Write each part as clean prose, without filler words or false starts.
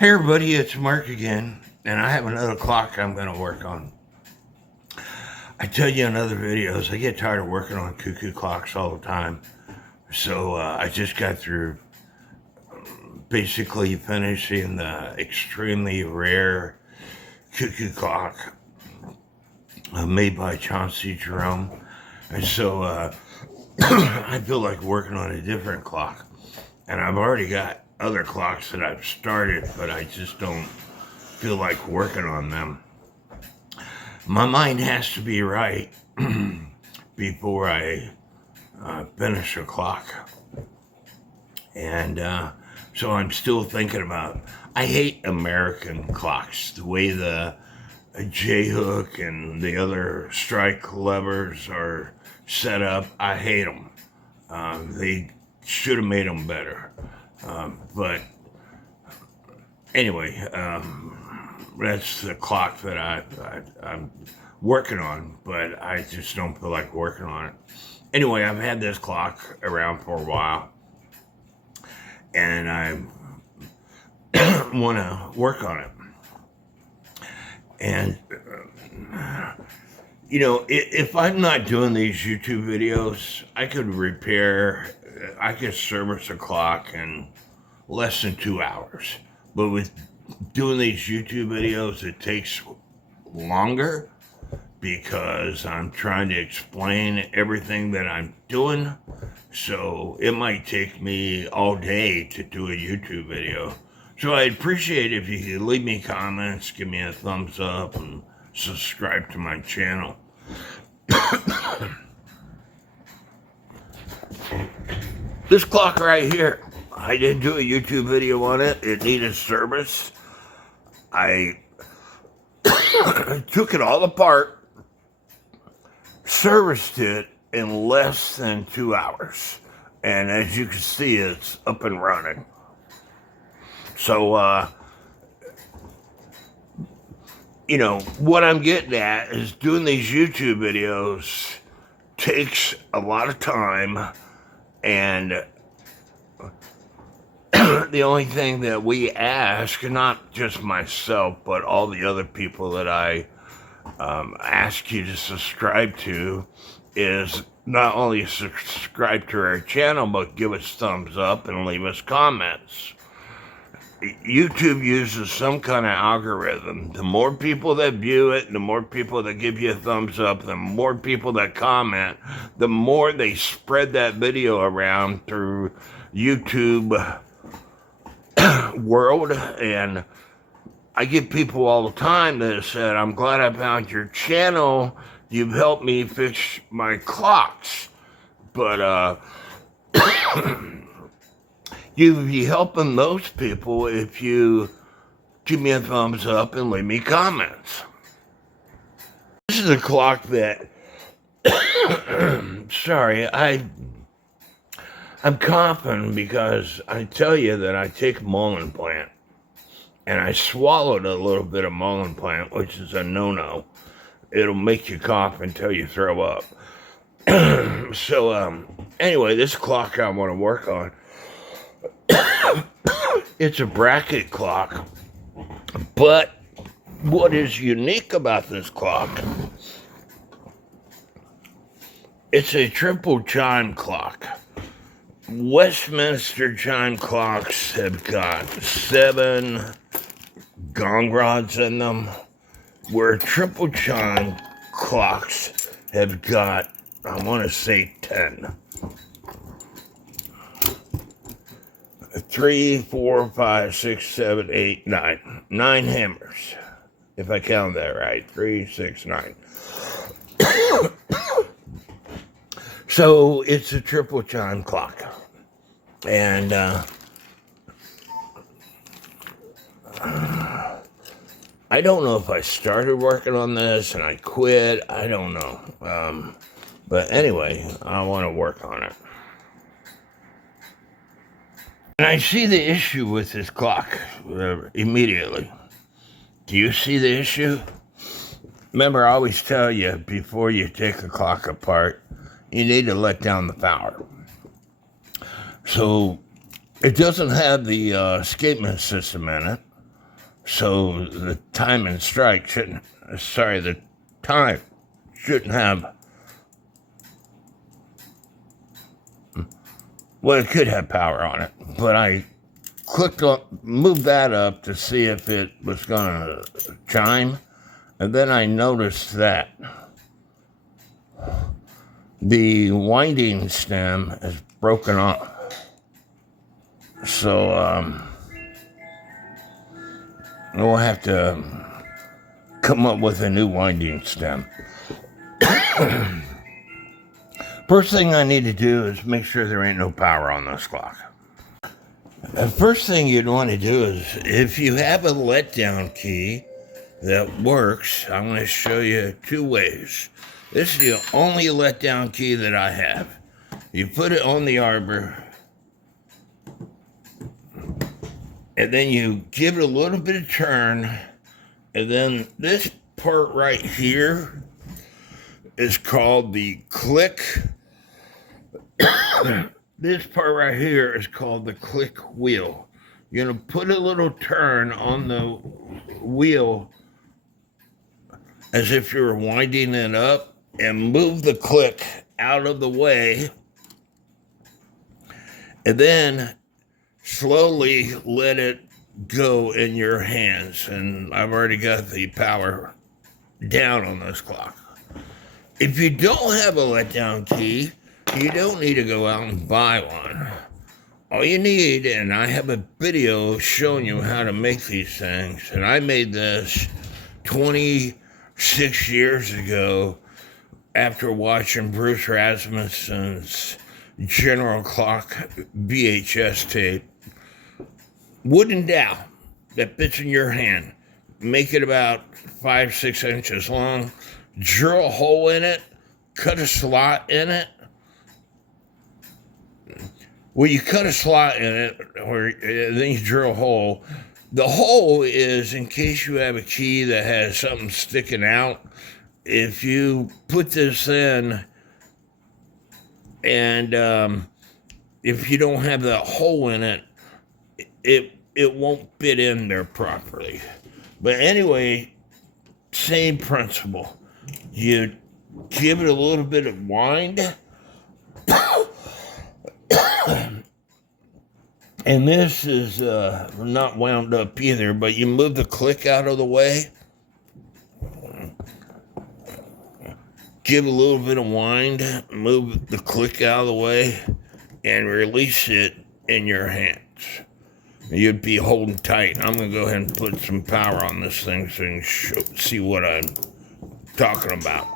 Hey everybody, it's Mark again, and I have another clock I'm going to work on. I tell you in other videos, I get tired of working on cuckoo clocks all the time. So I just got through basically finishing the extremely rare cuckoo clock made by Chauncey Jerome. And so I feel like working on a different clock. And I've already got other clocks that I've started, but I just don't feel like working on them. My mind has to be right before I finish a clock. And so I'm still thinking about, I hate American clocks, the way the J-hook and the other strike levers are set up. I hate them. They should have made them better. But anyway, that's the clock that I'm working on, but I just don't feel like working on it. Anyway, I've had this clock around for a while, and I want to work on it. And, you know, if I'm not doing these YouTube videos, I could service a clock in less than 2 hours. But with doing these YouTube videos, it takes longer because I'm trying to explain everything that I'm doing. So it might take me all day to do a YouTube video. So I'd appreciate if you could leave me comments, give me a thumbs up, and subscribe to my channel. This clock right here, I did do a YouTube video on it. It needed service. I took it all apart, serviced it in less than 2 hours. And as you can see, it's up and running. So, you know, what I'm getting at is doing these YouTube videos takes a lot of time, and the only thing that we ask, not just myself, but all the other people that I ask you to subscribe to, is not only subscribe to our channel, but give us thumbs up and leave us comments. YouTube uses some kind of algorithm. The more people that view it, the more people that give you a thumbs up, the more people that comment, the more they spread that video around through YouTube world. And I get people all the time that said, I'm glad I found your channel. You've helped me fix my clocks. But you'd be helping those people if you give me a thumbs up and leave me comments. This is a clock that, sorry, I'm coughing because I tell you that I take mullein plant, and I swallowed a little bit of mullein plant, which is a no-no. It'll make you cough until you throw up. So, anyway, this clock I want to work on. It's a bracket clock, but what is unique about this clock, it's a triple chime clock. Westminster chime clocks have got 7 gong rods in them, where triple chime clocks have got, I want to say 10. 3, 4, 5, 6, 7, 8, 9. 9 hammers, if I count that right. 3, 6, 9. So it's a triple chime clock. And I don't know if I started working on this and I quit. I don't know. But anyway, I want to work on it. And I see the issue with this clock immediately. Do you see the issue? Remember, I always tell you, before you take the clock apart, you need to let down the power. So it doesn't have the escapement system in it. So the time shouldn't have, well, it could have power on it, but I moved that up to see if it was going to chime, and then I noticed that the winding stem is broken off. So we'll have to come up with a new winding stem. First thing I need to do is make sure there ain't no power on this clock. The first thing you'd want to do is, if you have a letdown key that works, I'm going to show you 2 ways. This is the only letdown key that I have. You put it on the arbor, and then you give it a little bit of turn, and then this part right here is called the click. This part right here is called the click wheel. You're going to put a little turn on the wheel as if you're winding it up and move the click out of the way, and then slowly let it go in your hands. And I've already got the power down on this clock. If you don't have a letdown key, you don't need to go out and buy one. All you need, and I have a video showing you how to make these things, and I made this 26 years ago after watching Bruce Rasmussen's General Clock VHS tape. Wooden dowel that fits in your hand. Make it about 5-6 inches long. Drill a hole in it. Cut a slot in it. Well, you cut a slot in it, or then you drill a hole. The hole is in case you have a key that has something sticking out. If you put this in, and if you don't have that hole in it, it won't fit in there properly. But anyway, same principle. You give it a little bit of wind. And this is not wound up either, but you move the click out of the way. Give a little bit of wind, move the click out of the way, and release it in your hands. You'd be holding tight. I'm going to go ahead and put some power on this thing so you can see what I'm talking about.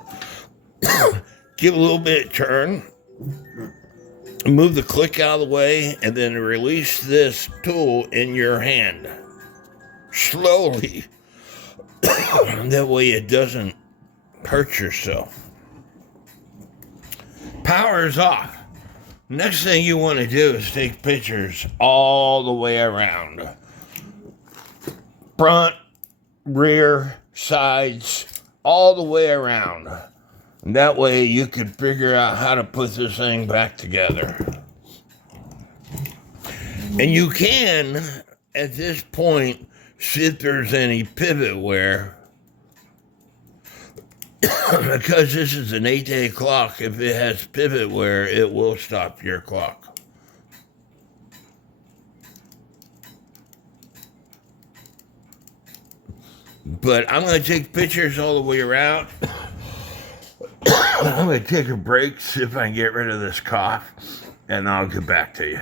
Give a little bit of turn. Move the click out of the way, and then release this tool in your hand. Slowly. That way it doesn't hurt yourself. Power is off. Next thing you want to do is take pictures all the way around. Front, rear, sides, all the way around. And that way you can figure out how to put this thing back together. And you can, at this point, see if there's any pivot wear. Because this is an 8-day clock, if it has pivot wear, it will stop your clock. But I'm going to take pictures all the way around. I'm going to take a break, see if I can get rid of this cough, and I'll get back to you.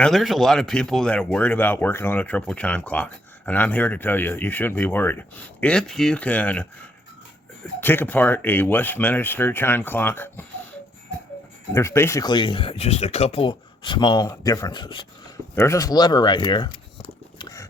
Now, there's a lot of people that are worried about working on a triple chime clock, and I'm here to tell you, you shouldn't be worried. If you can take apart a Westminster chime clock, there's basically just a couple small differences. There's this lever right here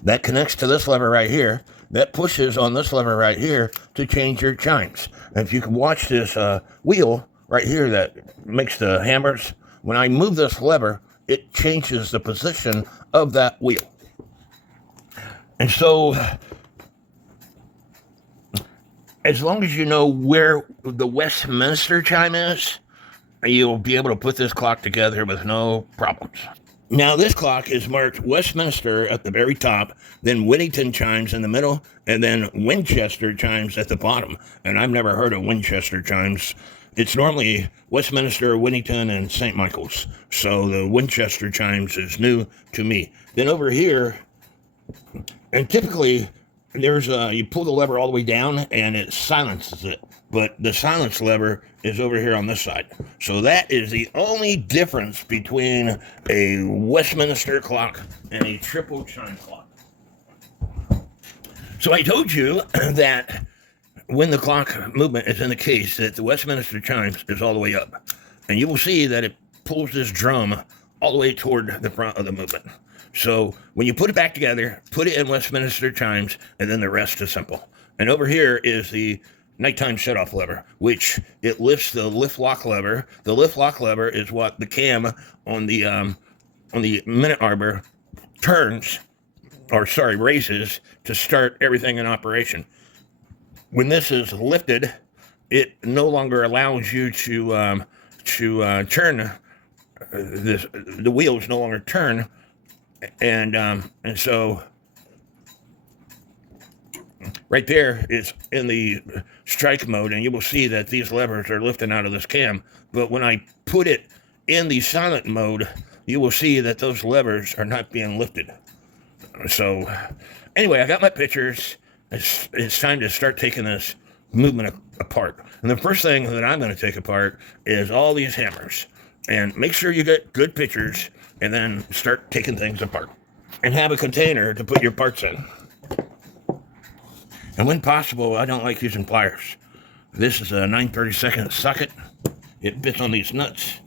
that connects to this lever right here that pushes on this lever right here to change your chimes. And if you can watch this wheel right here that makes the hammers, when I move this lever, it changes the position of that wheel. And so, as long as you know where the Westminster chime is, you'll be able to put this clock together with no problems. Now, this clock is marked Westminster at the very top, then Whittington chimes in the middle, and then Winchester chimes at the bottom. And I've never heard of Winchester chimes. It's normally Westminster, Whittington, and St. Michael's. So the Winchester chimes is new to me. Then over here, and typically there's you pull the lever all the way down and it silences it, but the silence lever is over here on this side. So that is the only difference between a Westminster clock and a triple chime clock. So I told you that when the clock movement is in the case, that the Westminster chimes is all the way up, and you will see that it pulls this drum all the way toward the front of the movement. So when you put it back together, put it in Westminster chimes, and then the rest is simple. And over here is the nighttime shutoff lever, which it lifts the lift lock lever. The lift lock lever is what the cam on the minute arbor raises to start everything in operation. When this is lifted, it no longer allows you to turn. The wheels no longer turn. And so right there is in the strike mode, and you will see that these levers are lifting out of this cam. But when I put it in the silent mode, you will see that those levers are not being lifted. So anyway, I got my pictures. It's time to start taking this movement apart. And the first thing that I'm going to take apart is all these hammers. And make sure you get good pictures, and then start taking things apart. And have a container to put your parts in. And when possible, I don't like using pliers. This is a 9/32 socket. It fits on these nuts.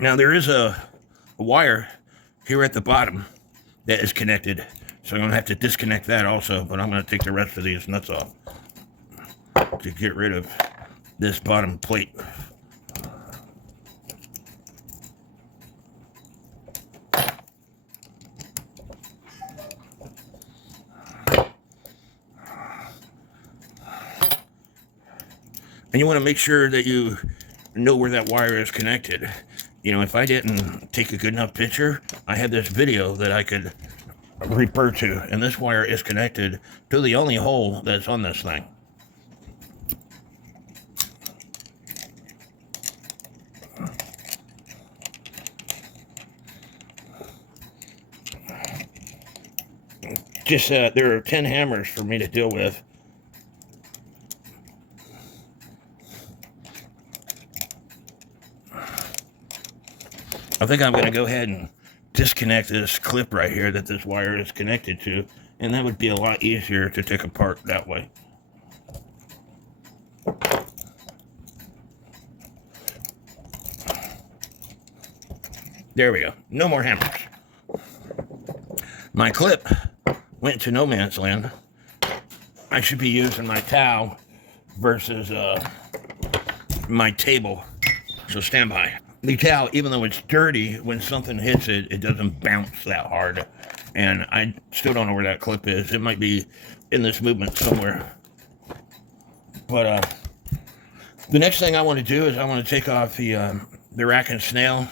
Now there is a wire here at the bottom that is connected, so I'm going to have to disconnect that also, but I'm going to take the rest of these nuts off to get rid of this bottom plate. And you want to make sure that you know where that wire is connected. You know, if I didn't take a good enough picture, I had this video that I could refer to, and this wire is connected to the only hole that's on this thing. Just there are 10 hammers for me to deal with. I think I'm going to go ahead and disconnect this clip right here that this wire is connected to, and that would be a lot easier to take apart that way. There we go. No more hammers. My clip went to no man's land. I should be using my towel versus my table, so stand by. The towel, even though it's dirty, when something hits it, it doesn't bounce that hard. And I still don't know where that clip is. It might be in this movement somewhere. But the next thing I want to do is I want to take off the rack and snail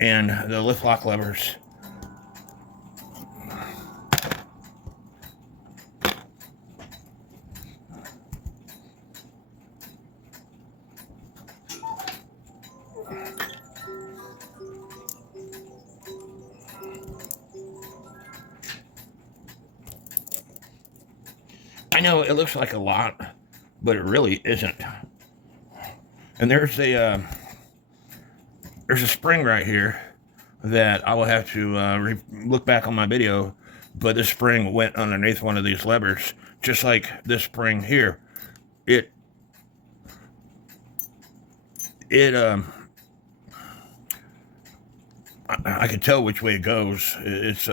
and the lift lock levers. I know it looks like a lot, but it really isn't. And there's a spring right here that I will have to look back on my video, but this spring went underneath one of these levers, just like this spring here. I can tell which way it goes. It's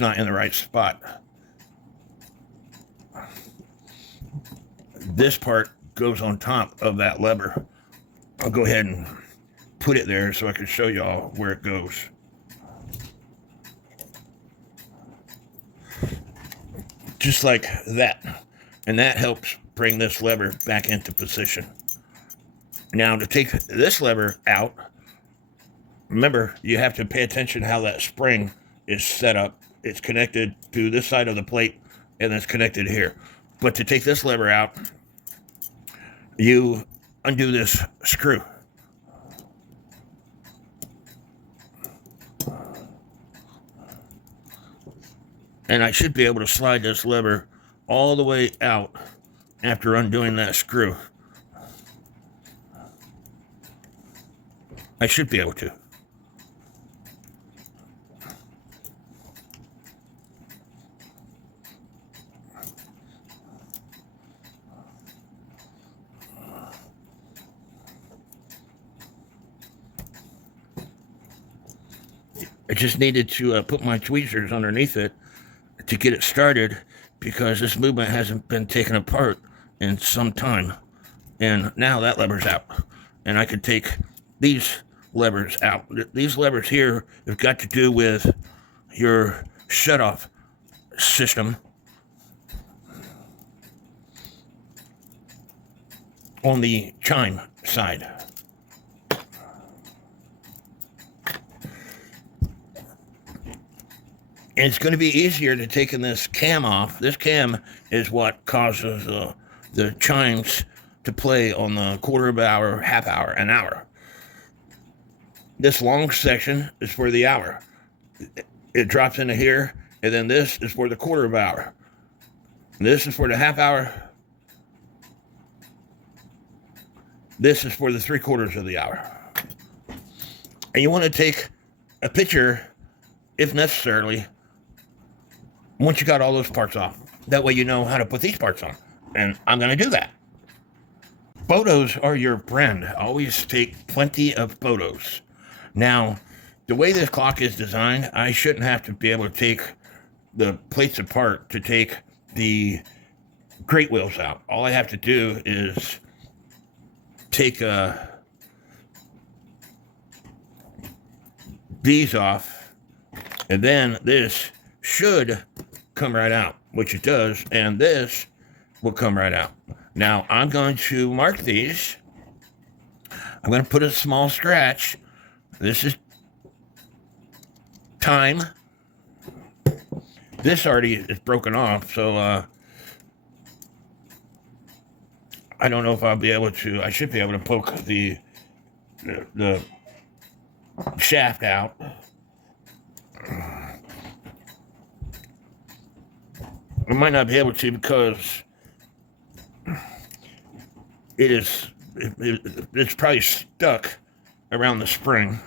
not in the right spot. This part goes on top of that lever. I'll go ahead and put it there so I can show y'all where it goes. Just like that. And that helps bring this lever back into position. Now, to take this lever out, remember, you have to pay attention to how that spring is set up. It's connected to this side of the plate, and it's connected here. But to take this lever out, you undo this screw. And I should be able to slide this lever all the way out after undoing that screw. I should be able to. I just needed to put my tweezers underneath it to get it started, because this movement hasn't been taken apart in some time. And now that lever's out. And I could take these levers out. These levers here have got to do with your shutoff system on the chime side. And it's going to be easier to taking this cam off. This cam is what causes the chimes to play on the quarter of an hour, half hour, an hour. This long section is for the hour. It drops into here, and then this is for the quarter of an hour. This is for the half hour. This is for the 3/4 of the hour. And you want to take a picture, if necessarily, once you got all those parts off. That way you know how to put these parts on. And I'm going to do that. Photos are your friend. Always take plenty of photos. Now, the way this clock is designed, I shouldn't have to be able to take the plates apart to take the crate wheels out. All I have to do is take these off, and then this should come right out, which it does, and this will come right out. Now, I'm going to mark these. I'm going to put a small scratch. This is time. This already is broken off, so I don't know if I'll be able to. I should be able to poke the shaft out. I might not be able to because it's probably stuck around the spring.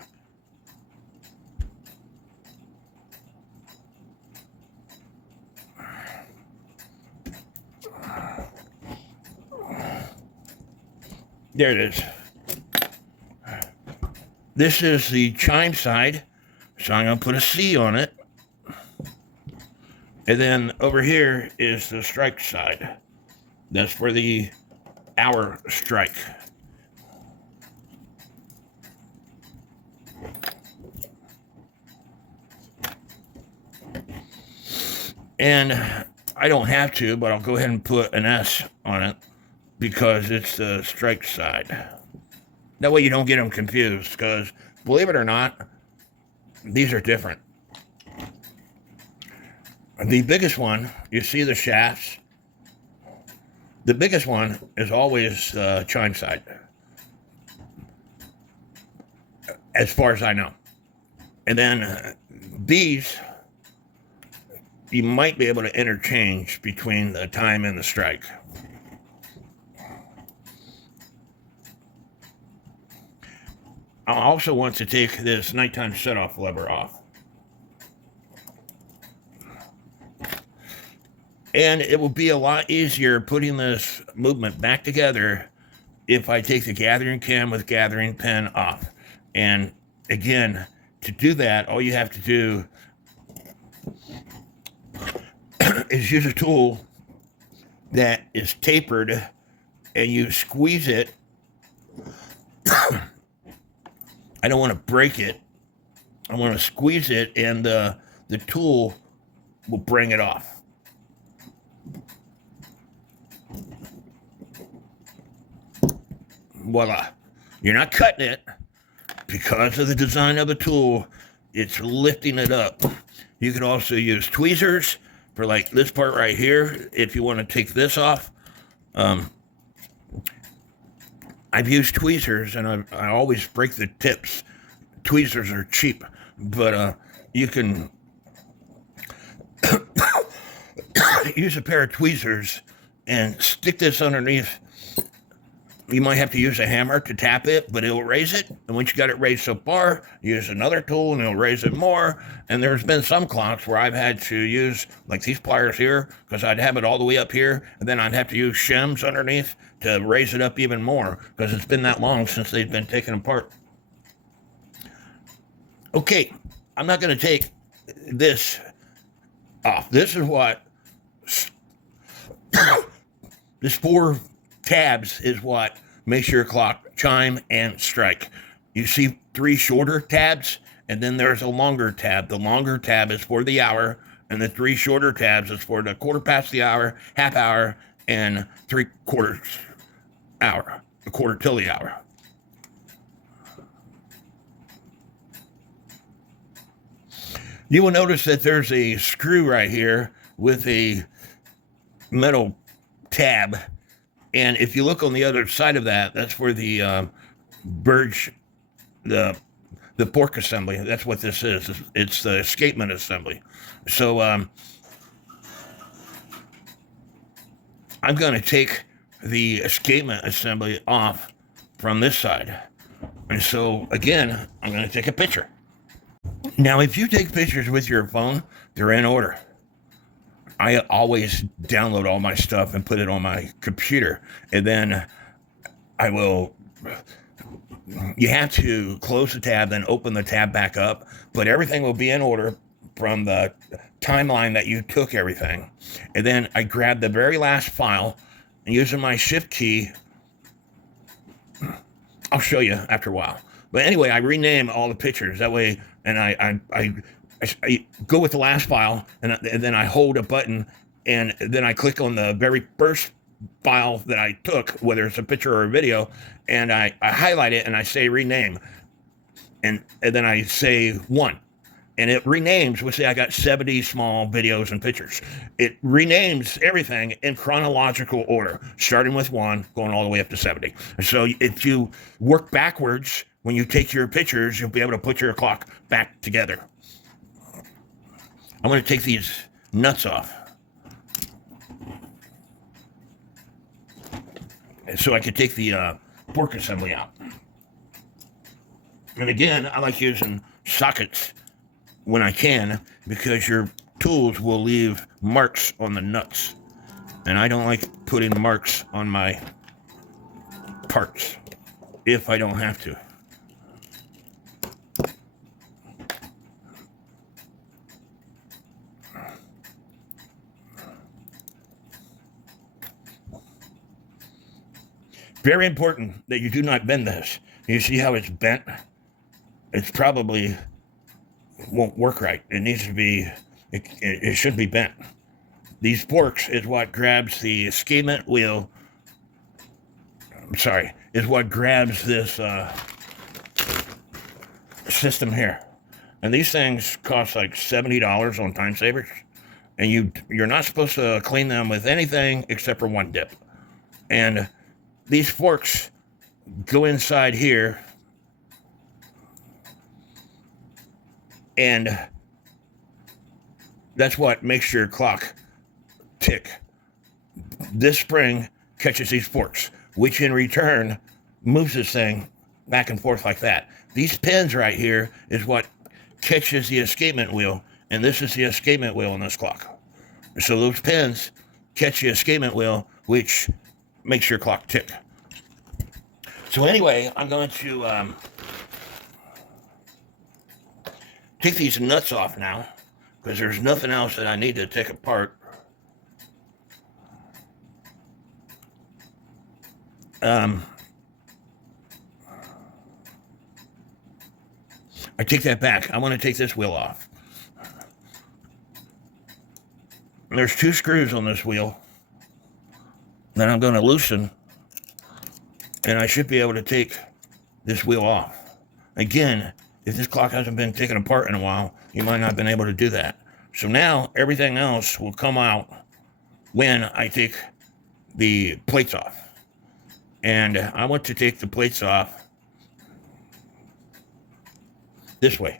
There it is. This is the chime side, so I'm going to put a C on it. And then over here is the strike side. That's for the hour strike. And I don't have to, but I'll go ahead and put an S on it because it's the strike side. That way you don't get them confused, because believe it or not, these are different. The biggest one, you see the shafts? The biggest one is always chime side, as far as I know. And then these, you might be able to interchange between the time and the strike. I also want to take this nighttime shutoff lever off. And it will be a lot easier putting this movement back together if I take the gathering cam with gathering pin off. And again, to do that, all you have to do is use a tool that is tapered, and you squeeze it I don't want to break it. I want to squeeze it, and the tool will bring it off. Voila. You're not cutting it. Because of the design of the tool, it's lifting it up. You can also use tweezers for like this part right here if you want to take this off. I've used tweezers, and I always break the tips. Tweezers are cheap, but you can use a pair of tweezers and stick this underneath. You might have to use a hammer to tap it, but it'll raise it. And once you got it raised so far, use another tool and it'll raise it more. And there's been some clocks where I've had to use like these pliers here, because I'd have it all the way up here, and then I'd have to use shims underneath to raise it up even more, because it's been that long since they've been taken apart. Okay, I'm not going to take this off. This is what this 4 tabs is what makes your clock chime and strike. You see 3 shorter tabs, and then there's a longer tab. The longer tab is for the hour, and the 3 shorter tabs is for the quarter past the hour, half hour, and 3/4 hour, a quarter till the hour. You will notice that there's a screw right here with a metal tab. And if you look on the other side of that, that's where the Burge, the pork assembly, that's what this is. It's the escapement assembly. So I'm going to take the escapement assembly off from this side. And so, again, I'm going to take a picture. Now, if you take pictures with your phone, they're in order. I always download all my stuff and put it on my computer. And then you have to close the tab, then open the tab back up. But everything will be in order from the timeline that you took everything. And then I grab the very last file, and using my shift key, I'll show you after a while. But anyway, I rename all the pictures. That way, and I go with the last file, and then I hold a button, and then I click on the very first file that I took, whether it's a picture or a video, and I highlight it, and I say rename, and then I say 1. And it renames, let's say I got 70 small videos and pictures. It renames everything in chronological order, starting with 1, going all the way up to 70. So if you work backwards, when you take your pictures, you'll be able to put your clock back together. I'm going to take these nuts off, so I can take the pork assembly out. And again, I like using sockets when I can, because your tools will leave marks on the nuts. And I don't like putting marks on my parts if I don't have to. Very important that you do not bend this. You see how it's bent? It's probably won't work right. It needs to be, it should be bent. These forks is what grabs the escapement wheel. Is what grabs this system here. And these things cost like $70 on Time Savers. And you're not supposed to clean them with anything except for 1 dip. And these forks go inside here, and that's what makes your clock tick. This spring catches these forks, which in return moves this thing back and forth like that. These pins right here is what catches the escapement wheel, and this is the escapement wheel on this clock. So those pins catch the escapement wheel, which makes your clock tick. So anyway, I'm going to take these nuts off now, because there's nothing else that I need to take apart. I take that back. I want to take this wheel off. There's 2 screws on this wheel that I'm going to loosen, and I should be able to take this wheel off. Again, if this clock hasn't been taken apart in a while, you might not have been able to do that. So now everything else will come out when I take the plates off. And I want to take the plates off this way.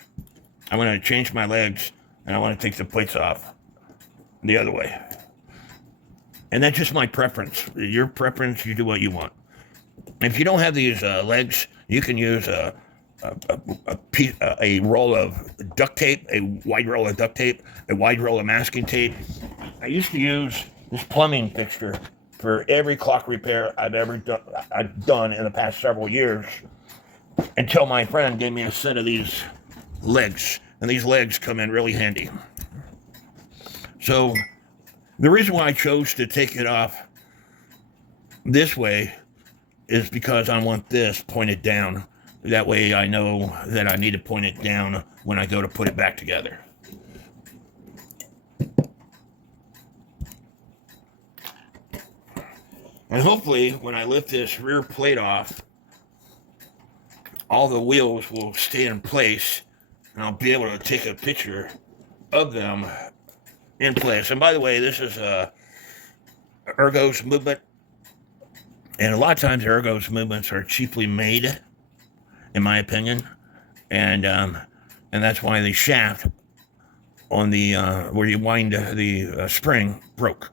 I want to change my legs, and I want to take the plates off the other way. And that's just my preference. Your preference, you do what you want. If you don't have these legs, you can use a roll of duct tape, a wide roll of duct tape, a wide roll of masking tape. I used to use this plumbing fixture for every clock repair I've done in the past several years, until my friend gave me a set of these legs, and these legs come in really handy. So the reason why I chose to take it off this way is because I want this pointed down. That way I know that I need to point it down when I go to put it back together. And hopefully when I lift this rear plate off, all the wheels will stay in place, and I'll be able to take a picture of them in place. And by the way, this is Ergo's movement. And a lot of times Ergo's movements are cheaply made, in my opinion. And that's why the shaft on the where you wind the spring broke.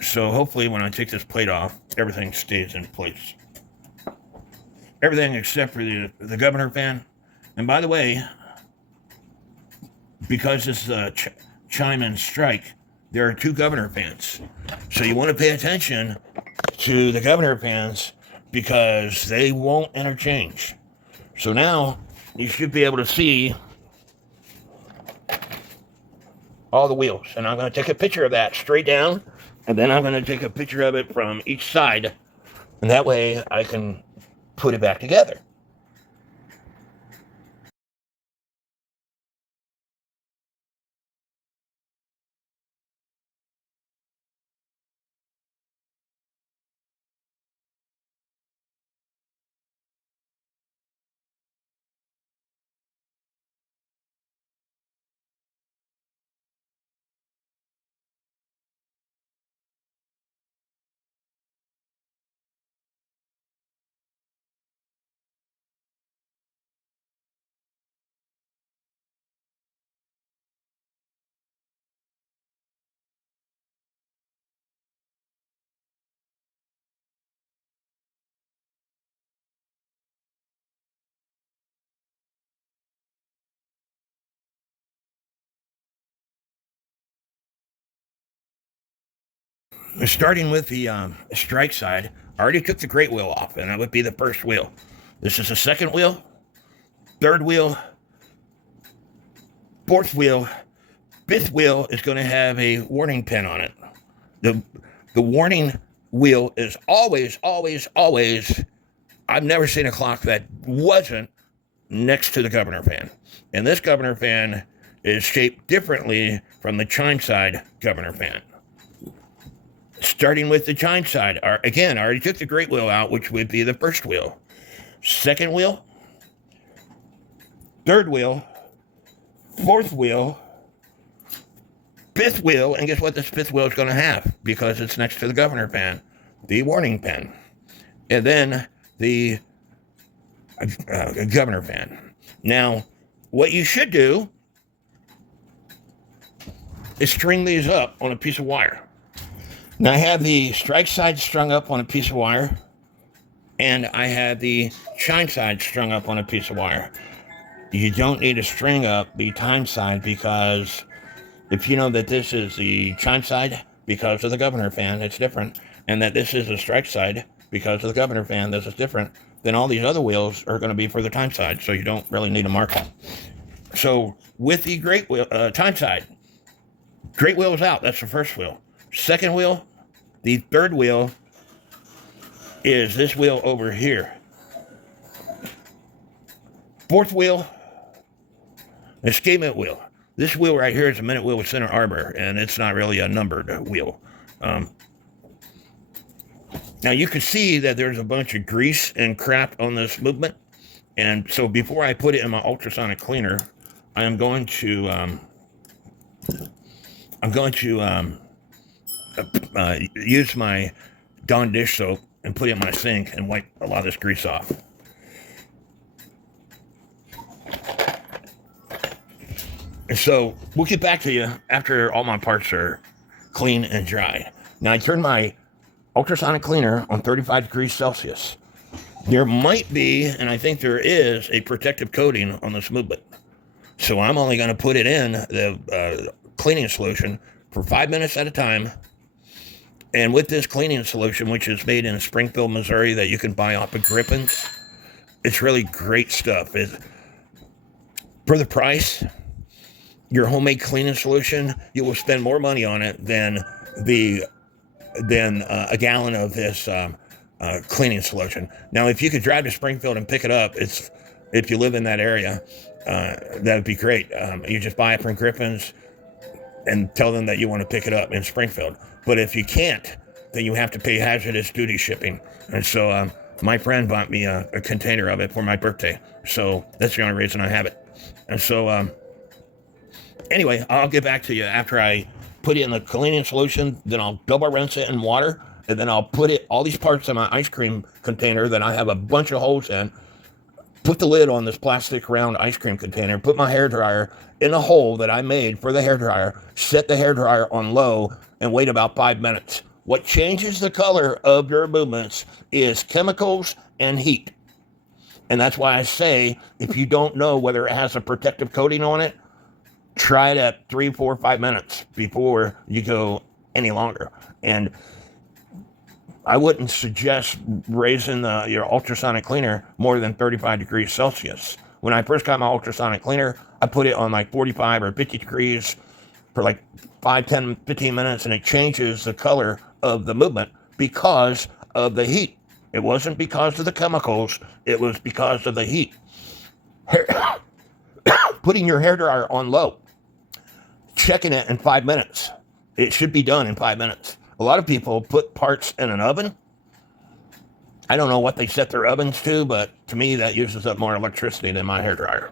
So hopefully when I take this plate off, everything stays in place. Everything except for the governor fan. And by the way, because this is a chime and strike, there are 2 governor fans. So you want to pay attention to the governor fans, because they won't interchange. So now you should be able to see all the wheels. And I'm going to take a picture of that straight down, and then I'm going to take a picture of it from each side, and that way I can put it back together. Starting with the strike side, I already took the great wheel off, and that would be the first wheel. This is the second wheel, third wheel, fourth wheel. Fifth wheel is going to have a warning pin on it. The warning wheel is always, I've never seen a clock that wasn't next to the governor fan. And this governor fan is shaped differently from the chime side governor fan. Starting with the chime side, again, I already took the great wheel out, which would be the first wheel. Second wheel, third wheel, fourth wheel, fifth wheel, and guess what this fifth wheel is going to have, because it's next to the governor fan? The warning pin. And then the governor fan. Now, what you should do is string these up on a piece of wire. Now, I have the strike side strung up on a piece of wire, and I have the chime side strung up on a piece of wire. You don't need to string up the chime side, because if you know that this is the chime side because of the governor fan, it's different, and that this is the strike side because of the governor fan, this is different, then all these other wheels are going to be for the chime side, so you don't really need to mark them. So with the great wheel, chime side, great wheel is out. That's the first wheel. Second wheel, the third wheel is this wheel over here. Fourth wheel, escapement wheel. This wheel right here is a minute wheel with center arbor, and it's not really a numbered wheel. Now you can see that there's a bunch of grease and crap on this movement, and so before I put it in my ultrasonic cleaner, I am going to use my Dawn dish soap and put it in my sink and wipe a lot of this grease off. And so we'll get back to you after all my parts are clean and dry. Now I turned my ultrasonic cleaner on 35 degrees Celsius. There might be, and I think there is, a protective coating on this movement. So I'm only going to put it in the cleaning solution for 5 minutes at a time. And with this cleaning solution, which is made in Springfield, Missouri, that you can buy off of Griffin's, it's really great stuff. For the price, your homemade cleaning solution, you will spend more money on it than a gallon of this cleaning solution. Now, if you could drive to Springfield and pick it up, if you live in that area, that would be great. You just buy it from Griffin's and tell them that you want to pick it up in Springfield. But if you can't, then you have to pay hazardous duty shipping. And so my friend bought me a container of it for my birthday. So that's the only reason I have it. And so anyway, I'll get back to you after I put it in the cleaning solution. Then I'll double rinse it in water. And then I'll put all these parts in my ice cream container that I have a bunch of holes in. Put the lid on this plastic round ice cream container, put my hairdryer in a hole that I made for the hairdryer, set the hairdryer on low, and wait about 5 minutes. What changes the color of your movements is chemicals and heat. And that's why I say, if you don't know whether it has a protective coating on it, try it at 3, 4, 5 minutes before you go any longer. And I wouldn't suggest raising your ultrasonic cleaner more than 35 degrees Celsius. When I first got my ultrasonic cleaner, I put it on like 45 or 50 degrees for like 5, 10, 15 minutes, and it changes the color of the movement because of the heat. It wasn't because of the chemicals, it was because of the heat. Putting your hairdryer on low, checking it in 5 minutes. It should be done in 5 minutes. A lot of people put parts in an oven. I don't know what they set their ovens to, but to me that uses up more electricity than my hairdryer.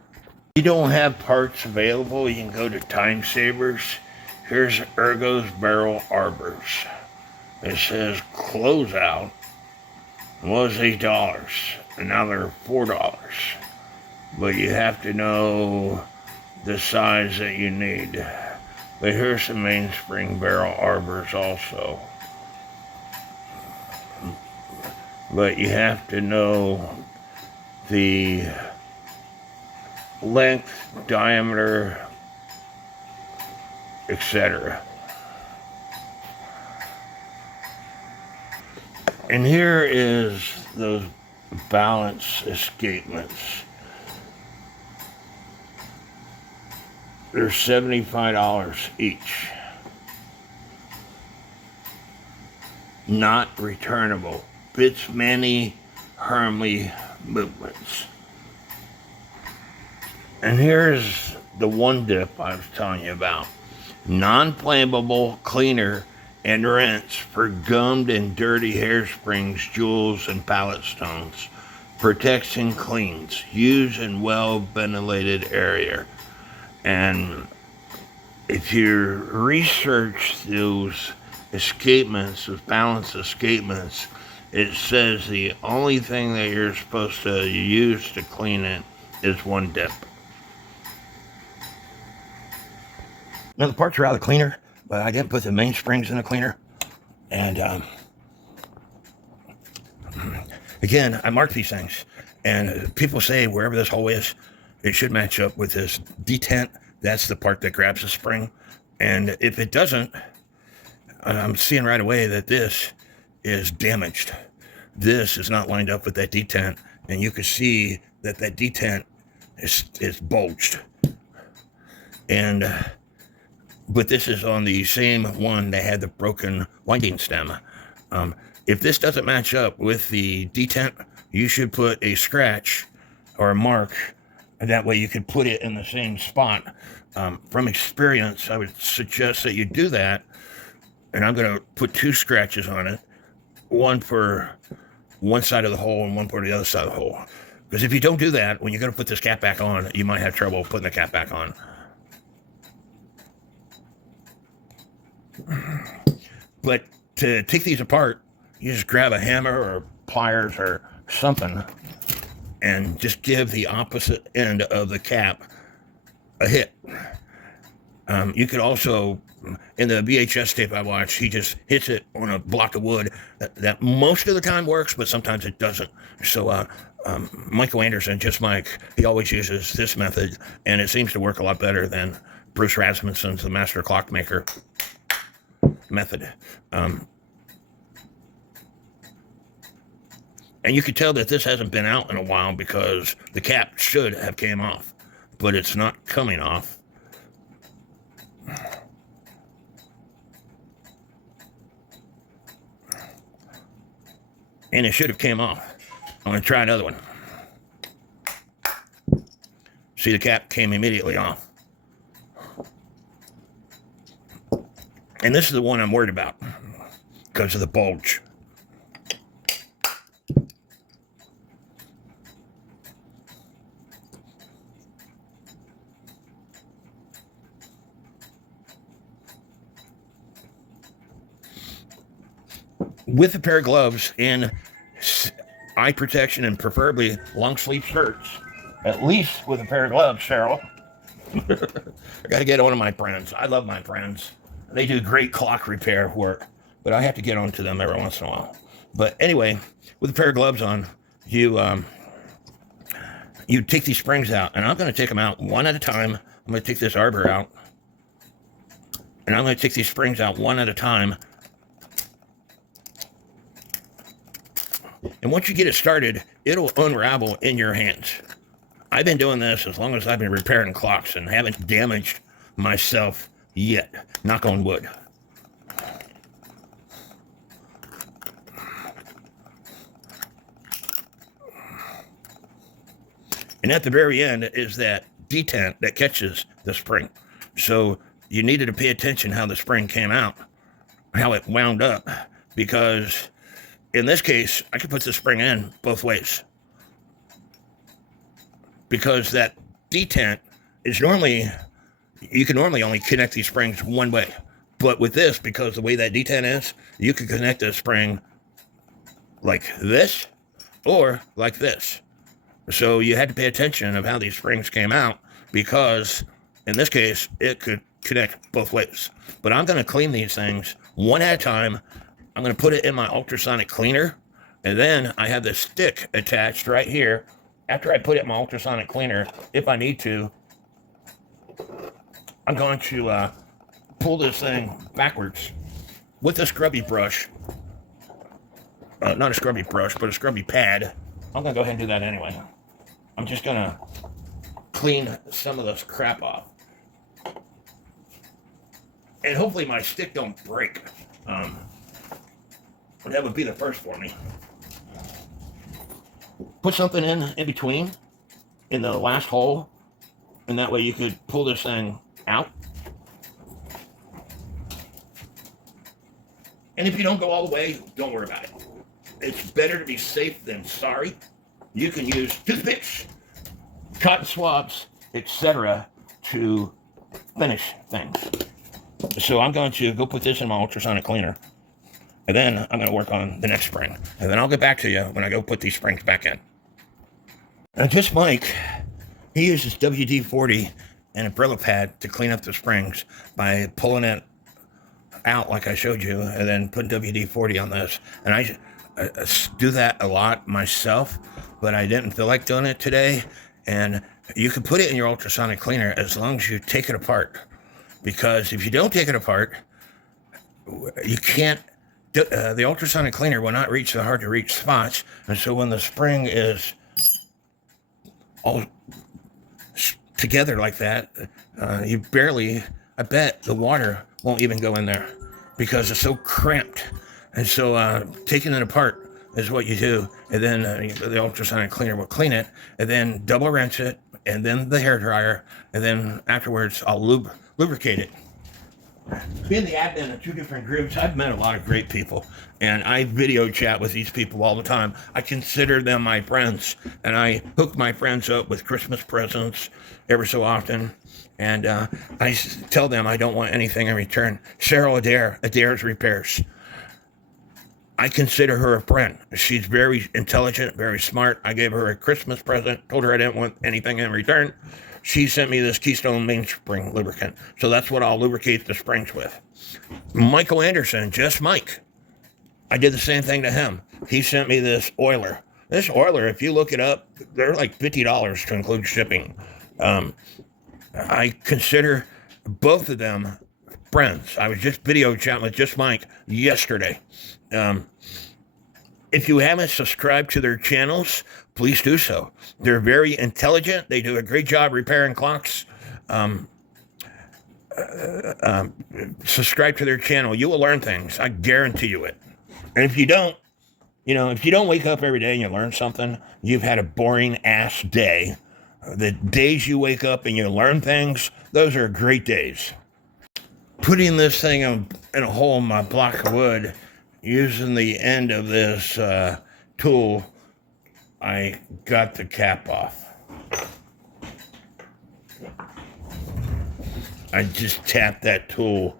If you don't have parts available, you can go to Time Savers. Here's Ergo's Barrel Arbors. It says closeout was $8, and now they're $4. But you have to know the size that you need. But here's some mainspring barrel arbors also. But you have to know the length, diameter, etc. And here is those balance escapements. They're $75 each. Not returnable. Fits many Hermley movements. And here's the one dip I was telling you about. Non-flammable cleaner and rinse for gummed and dirty hairsprings, jewels, and palette stones. Protects and cleans. Use in well-ventilated area. And if you research those escapements, those balance escapements, it says the only thing that you're supposed to use to clean it is one dip. Now the parts are out of the cleaner, but I didn't put the mainsprings in the cleaner. And again, I mark these things. And people say wherever this hole is, it should match up with this detent. That's the part that grabs the spring. And if it doesn't, I'm seeing right away that this is damaged. This is not lined up with that detent. And you can see that that detent is bulged. But this is on the same one that had the broken winding stem. If this doesn't match up with the detent, you should put a scratch or a mark And that way you could put it in the same spot. From experience, I would suggest that you do that. And I'm going to put 2 scratches on it, one for one side of the hole and one for the other side of the hole. Because if you don't do that, when you're going to put this cap back on, you might have trouble putting the cap back on. But to take these apart, you just grab a hammer or pliers or something and just give the opposite end of the cap a hit. You could also, in the VHS tape I watched, he just hits it on a block of wood. That most of the time works, but sometimes it doesn't. So Michael Anderson, just Mike, he always uses this method, and it seems to work a lot better than Bruce Rasmussen's, the master clockmaker method. And you can tell that this hasn't been out in a while because the cap should have came off, but it's not coming off. And it should have came off. I'm going to try another one. See, the cap came immediately off. And this is the one I'm worried about because of the bulge. With a pair of gloves and eye protection and preferably long sleeve shirts, at least with a pair of gloves, Cheryl. I got to get on to my friends. I love my friends. They do great clock repair work, but I have to get on to them every once in a while. But anyway, with a pair of gloves on, you take these springs out, and I'm going to take them out one at a time. I'm going to take this arbor out, and I'm going to take these springs out one at a time. And once you get it started, it'll unravel in your hands. I've been doing this as long as I've been repairing clocks and haven't damaged myself yet. Knock on wood. And at the very end is that detent that catches the spring. So you needed to pay attention how the spring came out, how it wound up, because in this case, I could put the spring in both ways. Because that detent is normally, you can normally only connect these springs one way. But with this, because the way that detent is, you can connect the spring like this or like this. So you had to pay attention of how these springs came out because in this case, it could connect both ways. But I'm going to clean these things one at a time. I'm going to put it in my ultrasonic cleaner, and then I have the stick attached right here. After I put it in my ultrasonic cleaner, if I need to, I'm going to pull this thing backwards with a scrubby brush. Not a scrubby brush, but a scrubby pad. I'm going to go ahead and do that anyway. I'm just going to clean some of this crap off. And hopefully my stick don't break. That would be the first for me. Put something in between, in the last hole, and that way you could pull this thing out. And if you don't go all the way, don't worry about it. It's better to be safe than sorry. You can use toothpicks, cotton swabs, etc. to finish things. So I'm going to go put this in my ultrasonic cleaner. And then I'm going to work on the next spring. And then I'll get back to you when I go put these springs back in. Just Mike, he uses WD-40 and a Brillo pad to clean up the springs by pulling it out like I showed you and then putting WD-40 on this. And I do that a lot myself, but I didn't feel like doing it today. And you can put it in your ultrasonic cleaner as long as you take it apart. Because if you don't take it apart, you can't. The ultrasonic cleaner will not reach the hard to reach spots, and so when the spring is all together like that, you barely, I bet the water won't even go in there because it's so cramped. And so taking it apart is what you do, and then the ultrasonic cleaner will clean it, and then double rinse it and then the hair dryer, and then afterwards I'll lubricate it. Being the admin of 2 different groups, I've met a lot of great people, and I video chat with these people all the time. I consider them my friends, and I hook my friends up with Christmas presents every so often, and I tell them I don't want anything in return. Cheryl Adair's Repairs. I consider her a friend. She's very intelligent, very smart. I gave her a Christmas present, told her I didn't want anything in return. She sent me this Keystone mainspring lubricant. So that's what I'll lubricate the springs with. Michael Anderson, just Mike. I did the same thing to him. He sent me this oiler. This oiler, if you look it up, they're like $50 to include shipping. I consider both of them friends. I was just video chatting with just Mike yesterday. If you haven't subscribed to their channels, please do so. They're very intelligent. They do a great job repairing clocks. Subscribe to their channel. You will learn things. I guarantee you it. And if you don't, if you don't wake up every day and you learn something, you've had a boring ass day. The days you wake up and you learn things, those are great days. Putting this thing in a hole in my block of wood, using the end of this tool, I got the cap off. I just tapped that tool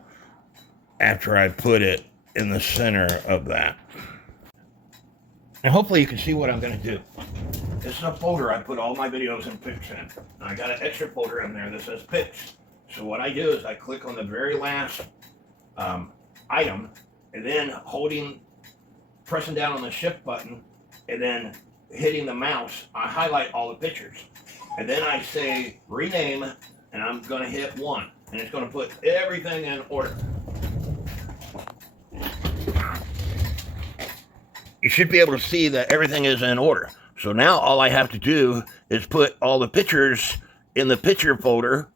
after I put it in the center of that. And hopefully you can see what I'm going to do. This is a folder I put all my videos and pics in. I got an extra folder in there that says pics. So what I do is I click on the very last item, and then pressing down on the shift button, and then hitting the mouse, I highlight all the pictures. And then I say rename, and I'm going to hit 1. And it's going to put everything in order. You should be able to see that everything is in order. So now all I have to do is put all the pictures in the picture folder.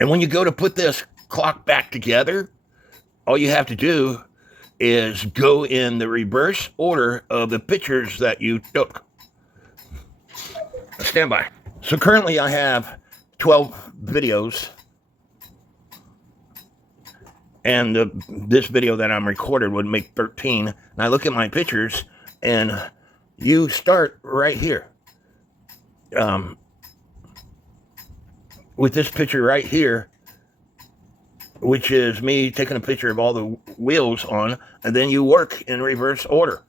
And when you go to put this clock back together, all you have to do is go in the reverse order of the pictures that you took. Stand by. So currently I have 12 videos. And this video that I'm recorded would make 13. And I look at my pictures, and you start right here. With this picture right here, which is me taking a picture of all the wheels on, and then you work in reverse order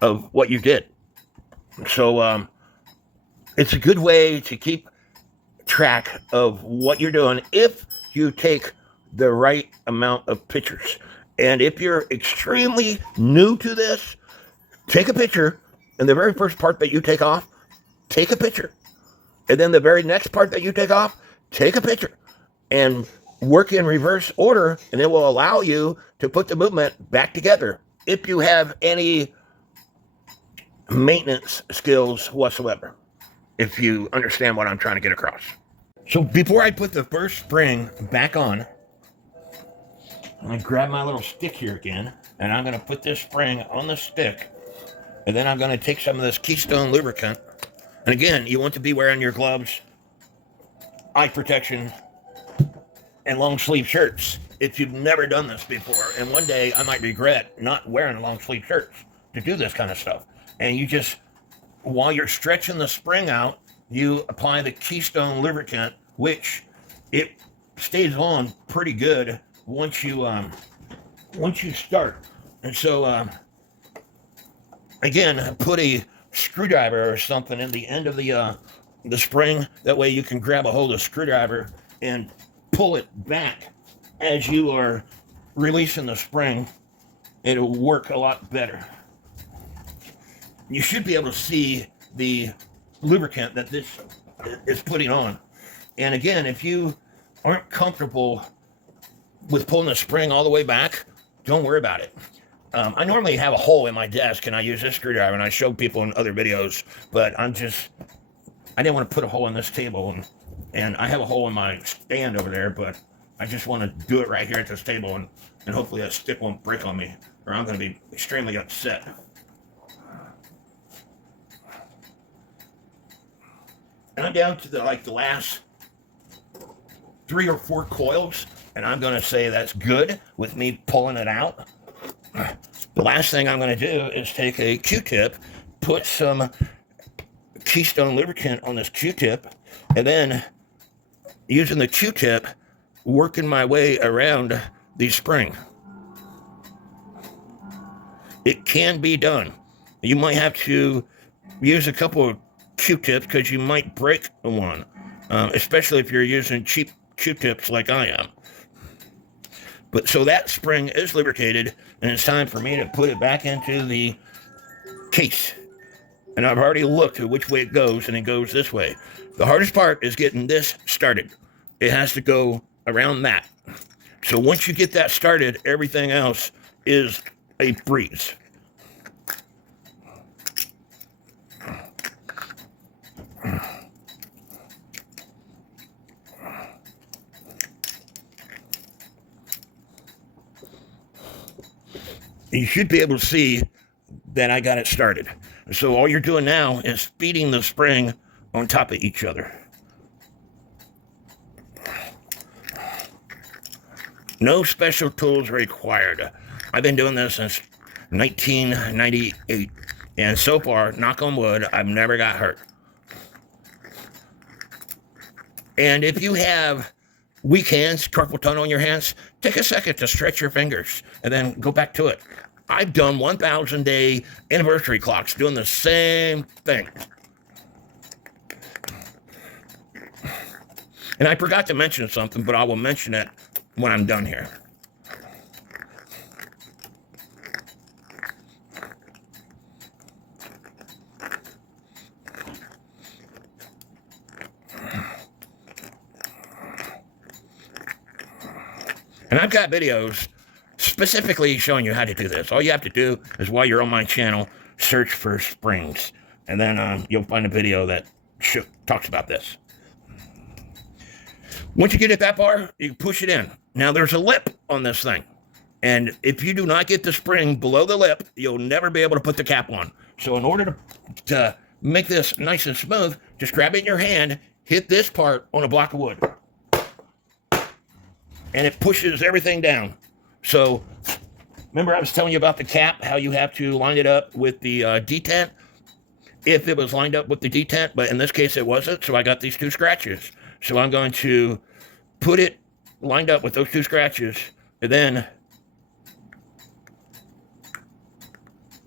of what you did. So it's a good way to keep track of what you're doing if you take the right amount of pictures. And if you're extremely new to this, take a picture, and the very first part that you take off, take a picture. And then the very next part that you take off, take a picture. And work in reverse order, and it will allow you to put the movement back together if you have any maintenance skills whatsoever, if you understand what I'm trying to get across. So before I put the first spring back on, I'm going to grab my little stick here again, and I'm going to put this spring on the stick, and then I'm going to take some of this Keystone lubricant. And again, you want to be wearing your gloves, eye protection, and long sleeve shirts if you've never done this before. And one day I might regret not wearing long sleeve shirts to do this kind of stuff. And you just, while you're stretching the spring out, you apply the Keystone lubricant, which it stays on pretty good once you start. And so again, put a screwdriver or something in the end of the spring. That way you can grab a hold of the screwdriver and pull it back as you are releasing the spring. It'll work a lot better. You should be able to see the lubricant that this is putting on. And again, if you aren't comfortable with pulling the spring all the way back, don't worry about it. I normally have a hole in my desk, and I use this screwdriver, and I show people in other videos, but I didn't want to put a hole in this table, and I have a hole in my stand over there, but I just want to do it right here at this table, and hopefully that stick won't break on me, or I'm going to be extremely upset. And I'm down to the last 3 or 4 coils, and I'm going to say that's good with me pulling it out. The last thing I'm going to do is take a Q-tip, put some Keystone lubricant on this Q-tip, and then using the Q-tip, working my way around the spring. It can be done. You might have to use a couple of Q-tips because you might break one, especially if you're using cheap Q-tips like I am. But so that spring is lubricated, and it's time for me to put it back into the case. And I've already looked at which way it goes, and it goes this way. The hardest part is getting this started. It has to go around that. So once you get that started, everything else is a breeze. You should be able to see that I got it started. So all you're doing now is feeding the spring on top of each other. No special tools required. I've been doing this since 1998, and so far, knock on wood, I've never got hurt. And if you have weak hands, carpal tunnel in your hands, take a second to stretch your fingers and then go back to it. I've done 1,000-day anniversary clocks doing the same thing. And I forgot to mention something, but I will mention it when I'm done here. And I've got videos specifically showing you how to do this. All you have to do is, while you're on my channel, search for springs. And then you'll find a video that talks about this. Once you get it that far, you push it in. Now, there's a lip on this thing. And if you do not get the spring below the lip, you'll never be able to put the cap on. So in order to make this nice and smooth, just grab it in your hand, hit this part on a block of wood. And it pushes everything down. So, remember I was telling you about the cap, how you have to line it up with the detent? If it was lined up with the detent, but in this case it wasn't, so I got these 2 scratches. So I'm going to put it lined up with those 2 scratches, and then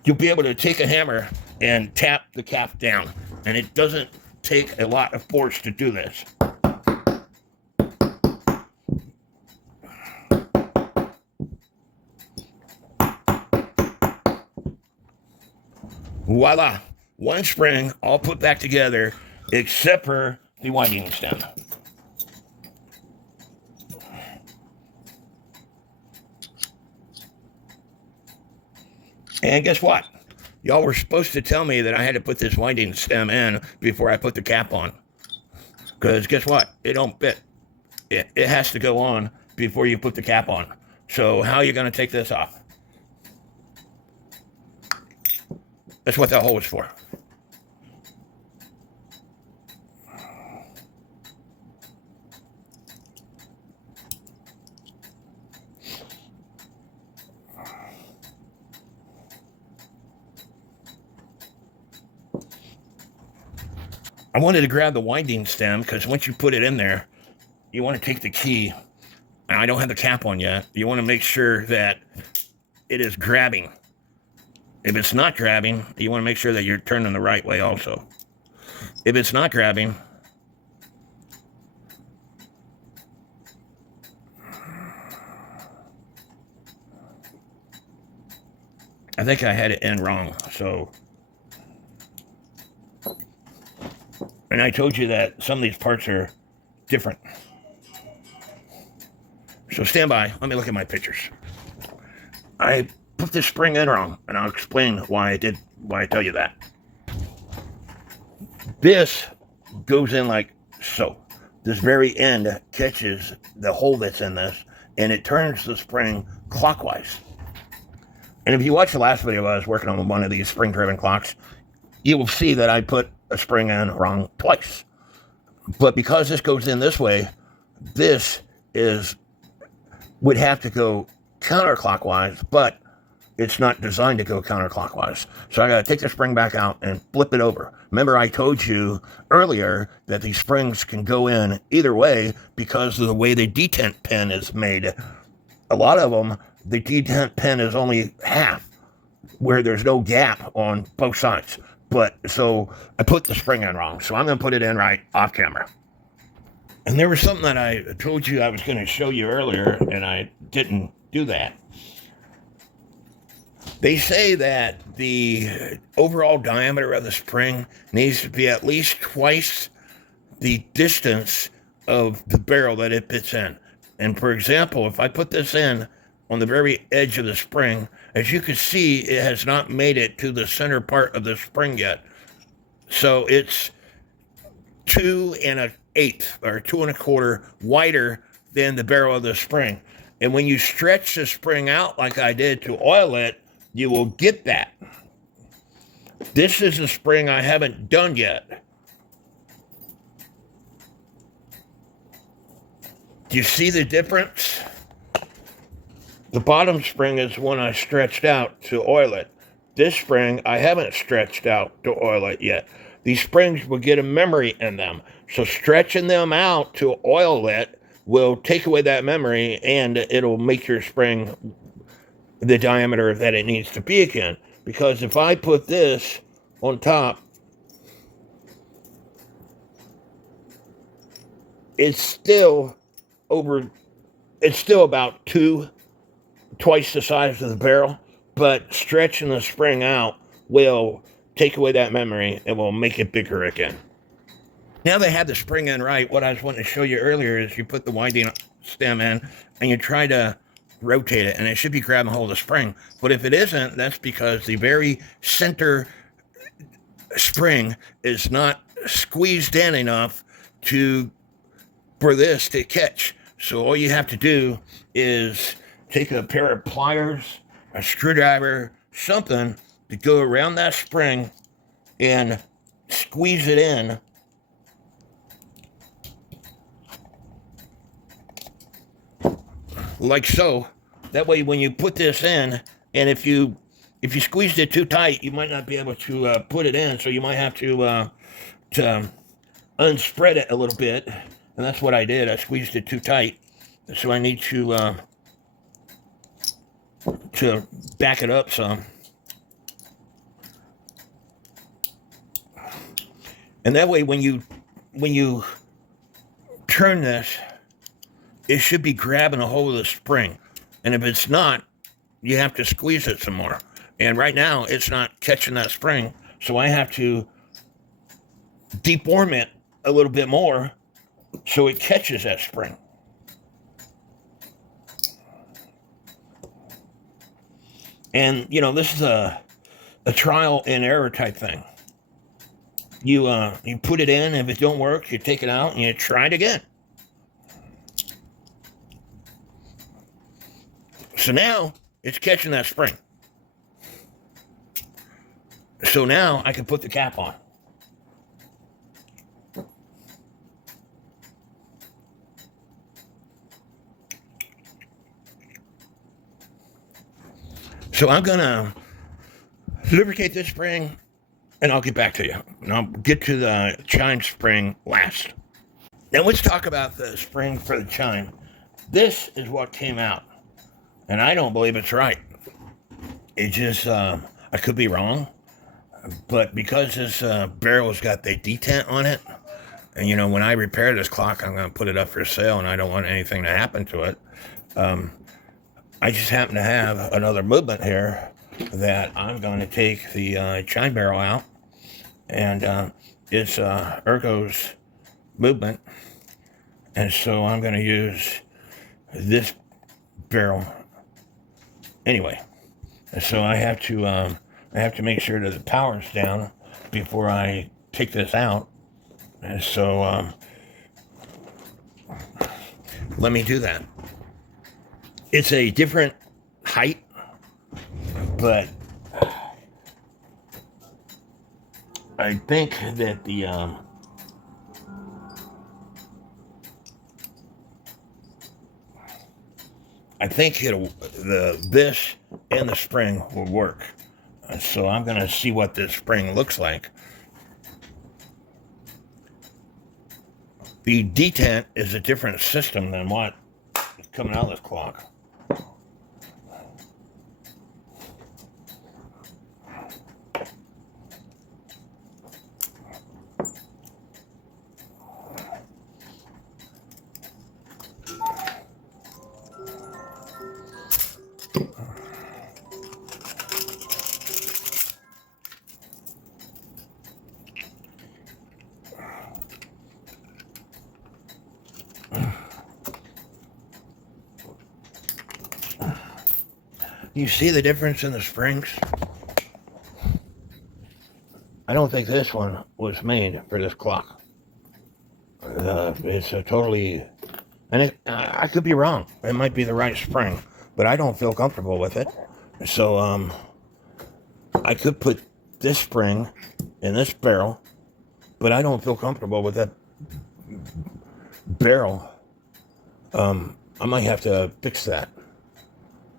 you'll be able to take a hammer and tap the cap down. And it doesn't take a lot of force to do this. Voila, 1 spring all put back together, except for the winding stem. And guess what? Y'all were supposed to tell me that I had to put this winding stem in before I put the cap on. Because guess what? It don't fit. It has to go on before you put the cap on. So how are you going to take this off? That's what that hole is for. I wanted to grab the winding stem because once you put it in there, you want to take the key. And I don't have the cap on yet. You want to make sure that it is grabbing. If it's not grabbing, you want to make sure that you're turning the right way also. If it's not grabbing, I think I had it in wrong, so. And I told you that some of these parts are different. So stand by, let me look at my pictures. I put this spring in wrong, and I'll explain why I tell you that. This goes in like so. this very end catches the hole that's in this, and it turns the spring clockwise. And if you watch the last video, I was working on one of these spring-driven clocks, you will see that I put a spring in wrong twice. But because this goes in this way, this would have to go counterclockwise, but it's not designed to go counterclockwise. So I got to take the spring back out and flip it over. Remember, I told you earlier that these springs can go in either way because of the way the detent pin is made. A lot of them, the detent pin is only half, where there's no gap on both sides. But so I put the spring in wrong, so I'm going to put it in right off camera. And there was something that I told you I was going to show you earlier, and I didn't do that. They say that the overall diameter of the spring needs to be at least twice the distance of the barrel that it fits in. And for example, if I put this in on the very edge of the spring, as you can see, it has not made it to the center part of the spring yet. So it's 2 1/8 or 2 1/4 wider than the barrel of the spring. And when you stretch the spring out like I did to oil it, you will get that. This is a spring I haven't done yet. Do you see the difference? The bottom spring is one I stretched out to oil it. This spring, I haven't stretched out to oil it yet. These springs will get a memory in them. So stretching them out to oil it will take away that memory, and it'll make your spring the diameter that it needs to be again. Because if I put this on top, it's still about twice the size of the barrel, but stretching the spring out will take away that memory and will make it bigger again. Now they have the spring in right. What I was wanting to show you earlier is you put the winding stem in and you try to rotate it, and it should be grabbing hold of the spring. But if it isn't, that's because the very center spring is not squeezed in enough for this to catch. So all you have to do is take a pair of pliers, a screwdriver, something to go around that spring and squeeze it in. Like so. That way when you put this in, and if you squeezed it too tight, you might not be able to put it in, so you might have to unspread it a little bit. And that's what I did. I squeezed it too tight. So I need to back it up some. And that way when you turn this, it should be grabbing a hold of the spring. And if it's not, you have to squeeze it some more. And right now, it's not catching that spring. So I have to deform it a little bit more so it catches that spring. And, this is a trial and error type thing. You put it in. If it don't work, you take it out and you try it again. So now it's catching that spring. So now I can put the cap on. So I'm going to lubricate this spring, and I'll get back to you. And I'll get to the chime spring last. Now let's talk about the spring for the chime. This is what came out. And I don't believe it's right. It just, I could be wrong. But because this barrel's got the detent on it, and when I repair this clock, I'm going to put it up for sale, and I don't want anything to happen to it. I just happen to have another movement here that I'm going to take the chime barrel out, and it's Ergo's movement, and so I'm going to use this barrel anyway. And so I have to make sure that the power's down before I take this out, and so let me do that. It's a different height, but I think that this and the spring will work. So I'm going to see what this spring looks like. The detent is a different system than what is coming out of this clock. You see the difference in the springs? I don't think this one was made for this clock. It's a totally, and I could be wrong. It might be the right spring, but I don't feel comfortable with it. So I could put this spring in this barrel, but I don't feel comfortable with that barrel. I might have to fix that.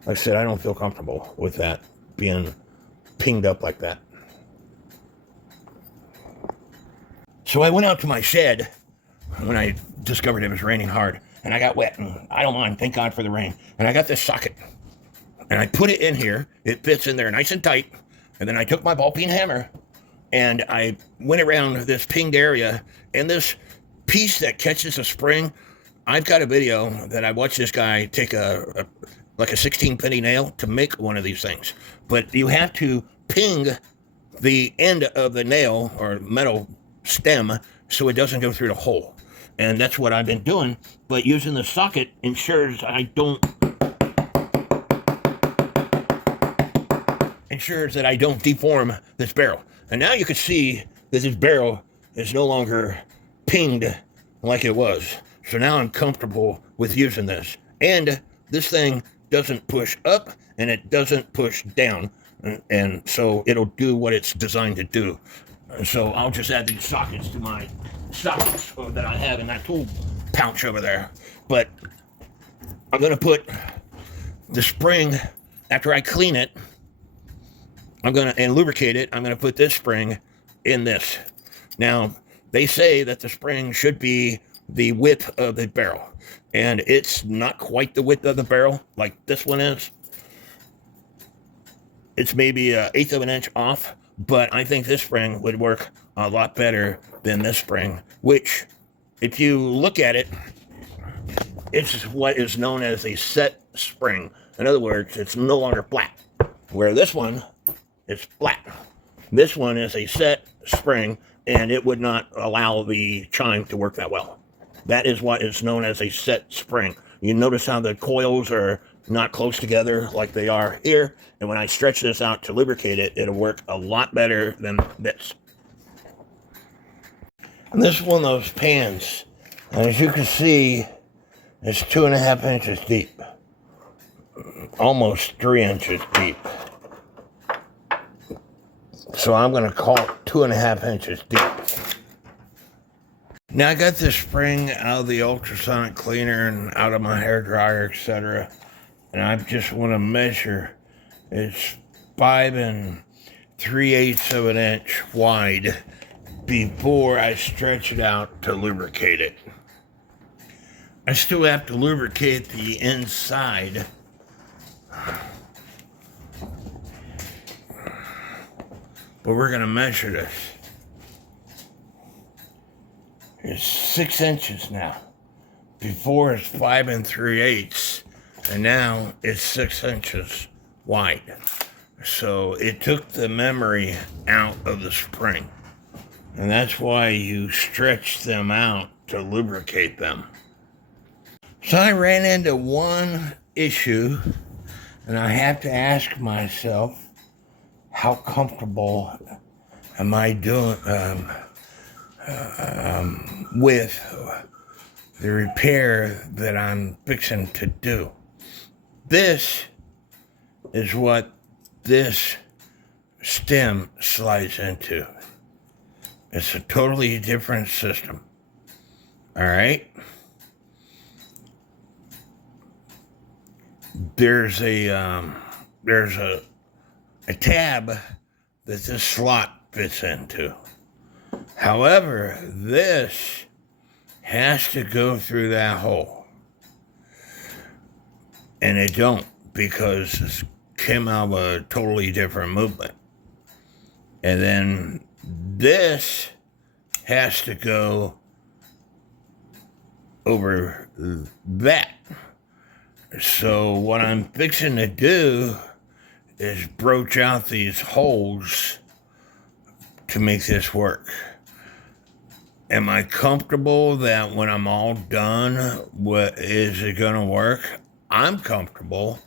Like I said, I don't feel comfortable with that being pinged up like that. So I went out to my shed when I discovered it was raining hard, and I got wet, and I don't mind, thank God for the rain. And I got this socket, and I put it in here. It fits in there nice and tight. And then I took my ball peen hammer, and I went around this pinged area, and this piece that catches a spring, I've got a video that I watched this guy take like a 16-penny nail to make one of these things. But you have to ping the end of the nail or metal stem so it doesn't go through the hole. And that's what I've been doing. But using the socket ensures that I don't deform this barrel. And now you can see that this barrel is no longer pinged like it was. So now I'm comfortable with using this. And this thing doesn't push up and it doesn't push down. And so it'll do what it's designed to do. And so I'll just add these sockets to my sockets that I have in that tool pouch over there. But I'm going to put the spring, after I clean it, and lubricate it, I'm going to put this spring in this. Now, they say that the spring should be the width of the barrel. And it's not quite the width of the barrel like this one is. It's maybe 1/8 of an inch off, but I think this spring would work a lot better than this spring, which, if you look at it, it's what is known as a set spring. In other words, it's no longer flat, where this one is flat. This one is a set spring, and it would not allow the chime to work that well. That is what is known as a set spring. You notice how the coils are not close together like they are here. And when I stretch this out to lubricate it, it'll work a lot better than this. And this is one of those pans. And as you can see, it's 2.5 inches deep. Almost 3 inches deep. So I'm going to call it 2.5 inches deep. Now I got this spring out of the ultrasonic cleaner and out of my hair dryer, etc. And I just want to measure. It's 5 3/8 of an inch wide before I stretch it out to lubricate it. I still have to lubricate the inside. But we're going to measure this. It's 6 inches now. Before it's 5 3/8, and now it's 6 inches wide. So it took the memory out of the spring. And that's why you stretch them out to lubricate them. So I ran into one issue, and I have to ask myself, how comfortable am I doing with the repair that I'm fixing to do. This is what this stem slides into. It's a totally different system. All right? There's a tab that this slot fits into. However, this has to go through that hole. And it don't, because it came out of a totally different movement. And then this has to go over that. So what I'm fixing to do is broach out these holes to make this work. Am I comfortable that when I'm all done, is it going to work? I'm comfortable,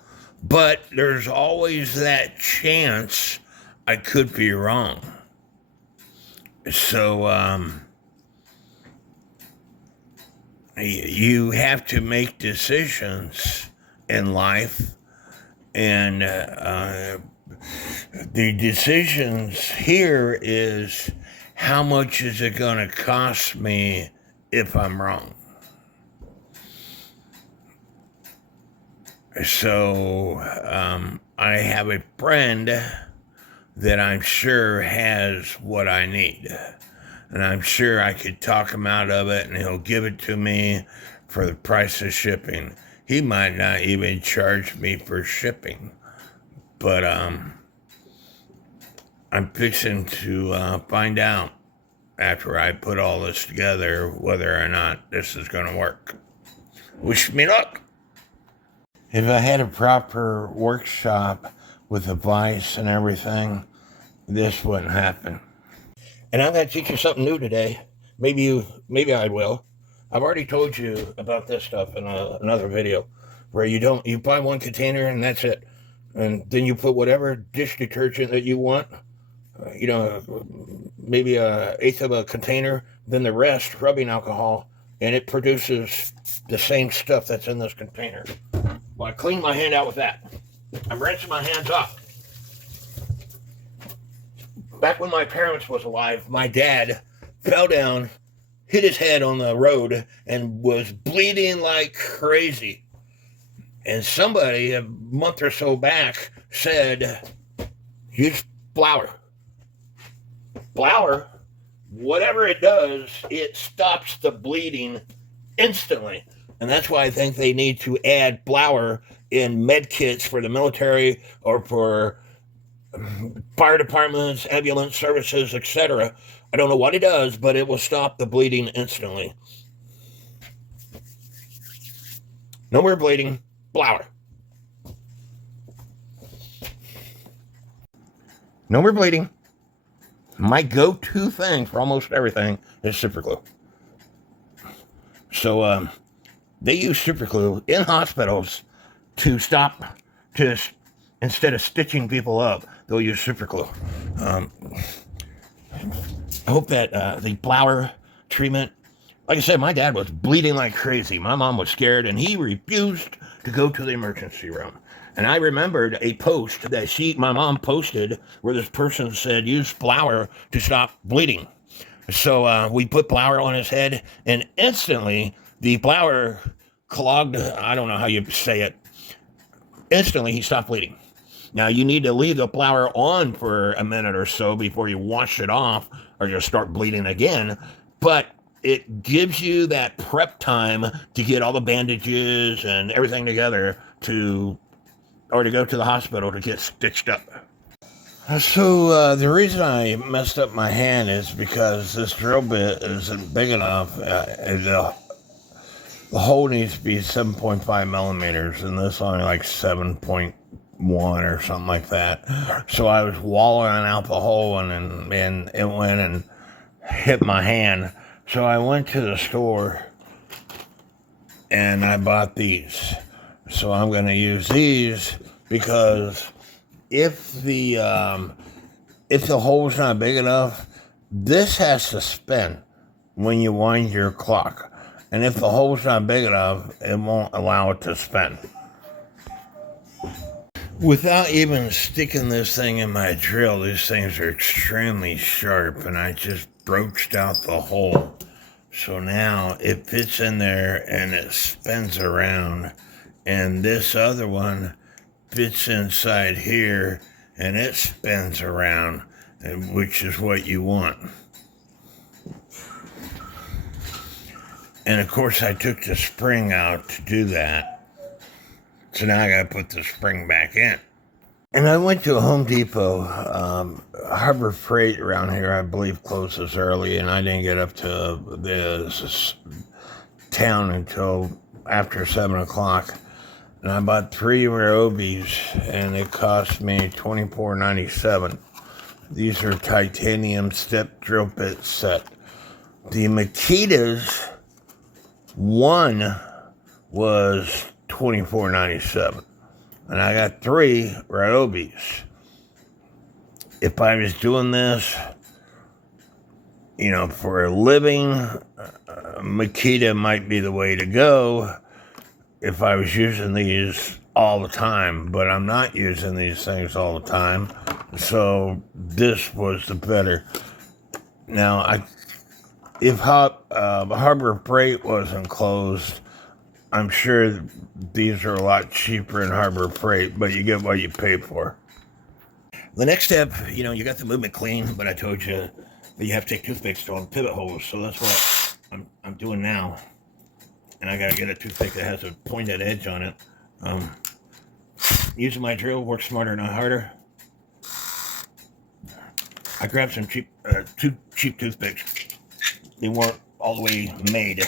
but there's always that chance I could be wrong. So, you have to make decisions in life, and the decisions here is, how much is it going to cost me if I'm wrong? So I have a friend that I'm sure has what I need. And I'm sure I could talk him out of it, and he'll give it to me for the price of shipping. He might not even charge me for shipping. But I'm fixing to find out after I put all this together whether or not this is going to work. Wish me luck. If I had a proper workshop with a vise and everything, this wouldn't happen. And I'm going to teach you something new today. Maybe I will. I've already told you about this stuff in another video, where you buy one container and that's it. And then you put whatever dish detergent that you want, maybe an eighth of a container, then the rest rubbing alcohol, and it produces the same stuff that's in this container. Well, I clean my hand out with that. I'm rinsing my hands off. Back when my parents was alive, my dad fell down, hit his head on the road, and was bleeding like crazy. And somebody a month or so back said, use flour. Flour, whatever it does, it stops the bleeding instantly. And that's why I think they need to add flour in med kits for the military or for fire departments, ambulance services, etc. I don't know what it does, but it will stop the bleeding instantly. No more bleeding, flour. No more bleeding. My go-to thing for almost everything is super glue. So they use super glue in hospitals to instead of stitching people up, they'll use super glue. I hope that the flour treatment, like I said, my dad was bleeding like crazy. My mom was scared, and he refused to go to the emergency room. And I remembered a post that my mom posted where this person said, use flour to stop bleeding. So we put flour on his head, and instantly the flour clogged, I don't know how you say it, instantly he stopped bleeding. Now, you need to leave the flour on for a minute or so before you wash it off, or you'll start bleeding again. But it gives you that prep time to get all the bandages and everything together to go to the hospital to get stitched up. So the reason I messed up my hand is because this drill bit isn't big enough. The hole needs to be 7.5 millimeters, and this only like 7.1 or something like that. So I was wallowing out the hole, and it went and hit my hand. So I went to the store and I bought these. So I'm going to use these because if the hole's not big enough, this has to spin when you wind your clock. And if the hole's not big enough, it won't allow it to spin. Without even sticking this thing in my drill, these things are extremely sharp, and I just broached out the hole. So now it fits in there and it spins around, and this other one fits inside here and it spins around, which is what you want. And of course I took the spring out to do that. So now I gotta put the spring back in. And I went to a Home Depot. Harbor Freight around here, I believe, closes early, and I didn't get up to this town until after 7 o'clock. And I bought 3 Ryobi's, and it cost me $24.97. These are titanium step drill bit set. The Makitas one was $24.97. And I got 3 Ryobi's. If I was doing this, for a living, Makita might be the way to go if I was using these all the time. But I'm not using these things all the time. So this was the better. Now, if Harbor Freight wasn't closed, I'm sure these are a lot cheaper in Harbor Freight, but you get what you pay for. The next step, you got the movement clean, but I told you that you have to take toothpicks to all the pivot holes. So that's what I'm doing now. And I got to get a toothpick that has a pointed edge on it. Using my drill works smarter, not harder. I grabbed some two cheap toothpicks. They weren't all the way made.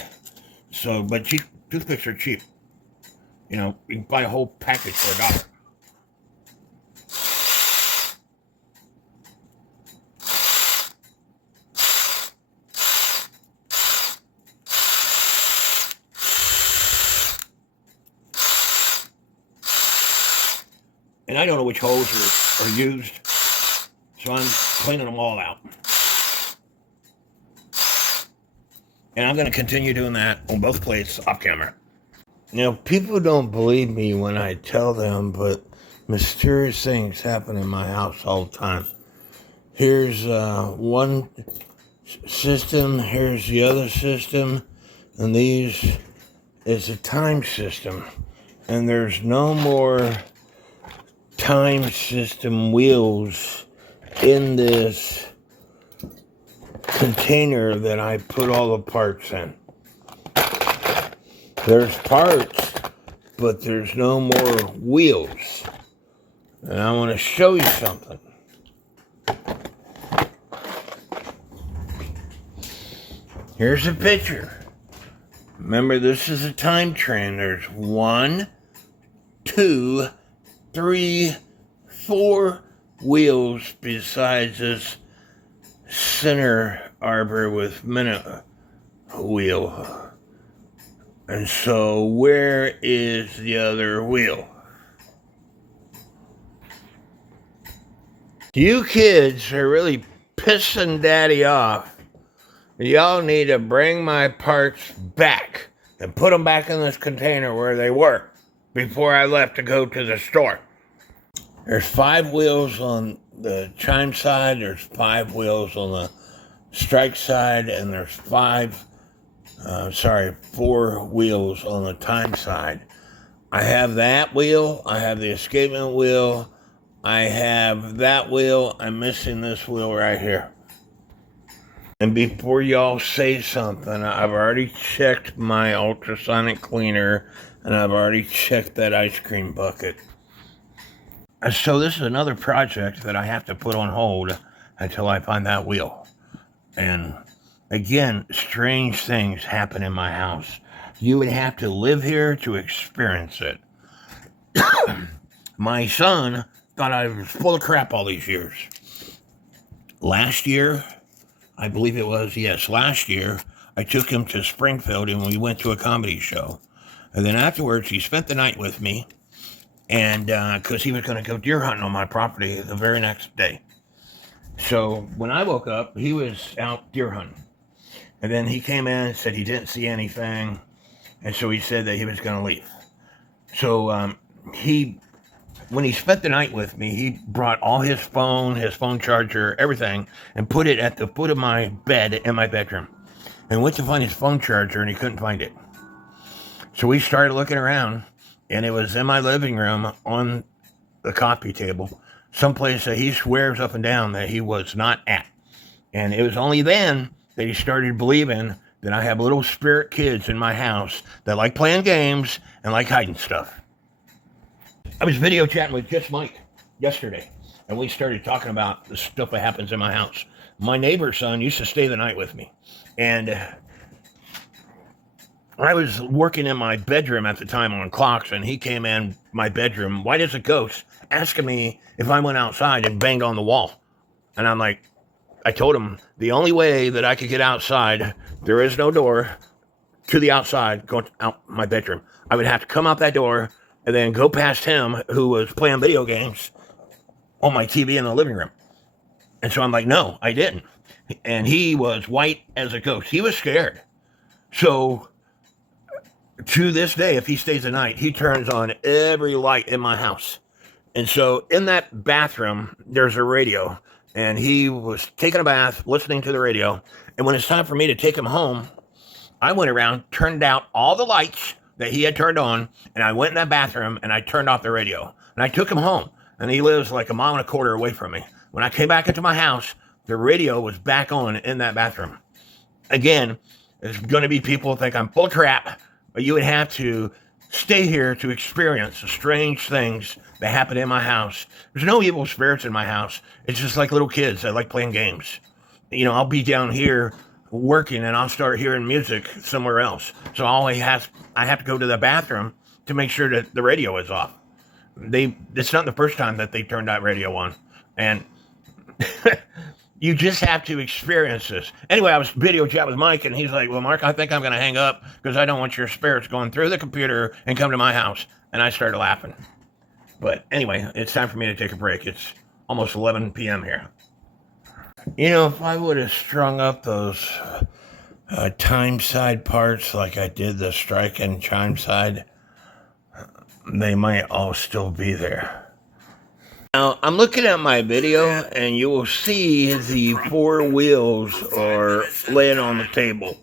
But toothpicks are cheap. You can buy a whole package for $1. And I don't know which holes are used, so I'm cleaning them all out. And I'm going to continue doing that on both plates off camera. Now, people don't believe me when I tell them, but mysterious things happen in my house all the time. Here's one system, here's the other system, and these is a time system. And there's no more time system wheels in this container that I put all the parts in. There's parts, but there's no more wheels. And I want to show you something. Here's a picture. Remember, this is a time train. There's 1, 2, 3, 4 wheels besides this center arbor with minute wheel. And so where is the other wheel? You kids are really pissing Daddy off. Y'all need to bring my parts back and put them back in this container where they were before I left to go to the store. There's 5 wheels on the chime side, there's 5 wheels on the strike side, and there's 4 wheels on the time side. I have that wheel, I have the escapement wheel, I have that wheel, I'm missing this wheel right here. And before y'all say something, I've already checked my ultrasonic cleaner, and I've already checked that ice cream bucket. So this is another project that I have to put on hold until I find that wheel. And again, strange things happen in my house. You would have to live here to experience it. My son thought I was full of crap all these years. Last year, I believe it was, last year, I took him to Springfield and we went to a comedy show. And then afterwards, he spent the night with me, and because he was going to go deer hunting on my property the very next day. So when I woke up, he was out deer hunting. And then he came in and said he didn't see anything. And so he said that he was going to leave. So when he spent the night with me, he brought all his phone charger, everything, and put it at the foot of my bed in my bedroom. And went to find his phone charger, and he couldn't find it. So we started looking around, and it was in my living room on the coffee table, someplace that he swears up and down that he was not at. And it was only then that he started believing that I have little spirit kids in my house that like playing games and like hiding stuff. I was video chatting with Just Mike yesterday, and we started talking about the stuff that happens in my house. My neighbor's son used to stay the night with me, and I was working in my bedroom at the time on clocks, and he came in my bedroom, white as a ghost, asking me if I went outside and banged on the wall. And I'm like, I told him the only way that I could get outside, there is no door to the outside going out my bedroom. I would have to come out that door and then go past him, who was playing video games on my TV in the living room. And so I'm like, no, I didn't. And he was white as a ghost. He was scared. So to this day, if he stays the night, he turns on every light in my house. And so in that bathroom, there's a radio. And he was taking a bath, listening to the radio. And when it's time for me to take him home, I went around, turned out all the lights that he had turned on, and I went in that bathroom and I turned off the radio. And I took him home. And he lives like 1.25 miles away from me. When I came back into my house, the radio was back on in that bathroom. Again, there's going to be people who think I'm full of crap, but you would have to stay here to experience the strange things that happen in my house. There's no evil spirits in my house. It's just like little kids that like playing games. You know, I'll be down here working and I'll start hearing music somewhere else. So I have to go to the bathroom to make sure that the radio is off. It's not the first time that they turned that radio on. And you just have to experience this. Anyway, I was video chat with Mike, and he's like, well, Mark, I think I'm going to hang up because I don't want your spirits going through the computer and come to my house. And I started laughing. But anyway, it's time for me to take a break. It's almost 11 p.m. here. You know, if I would have strung up those time side parts like I did the strike and chime side, they might all still be there. Now, I'm looking at my video, and you will see the 4 wheels are laying on the table.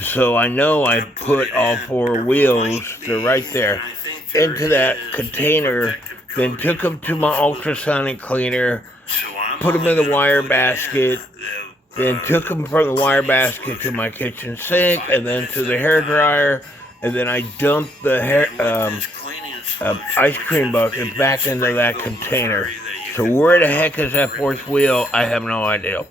So I know I put all 4 wheels, they're right there, into that container, then took them to my ultrasonic cleaner, put them in the wire basket, then took them from the wire basket to my kitchen sink, and then to the hair dryer, and then I dumped the ice cream bucket back into that container. So where the heck is that 4th wheel? I have no idea.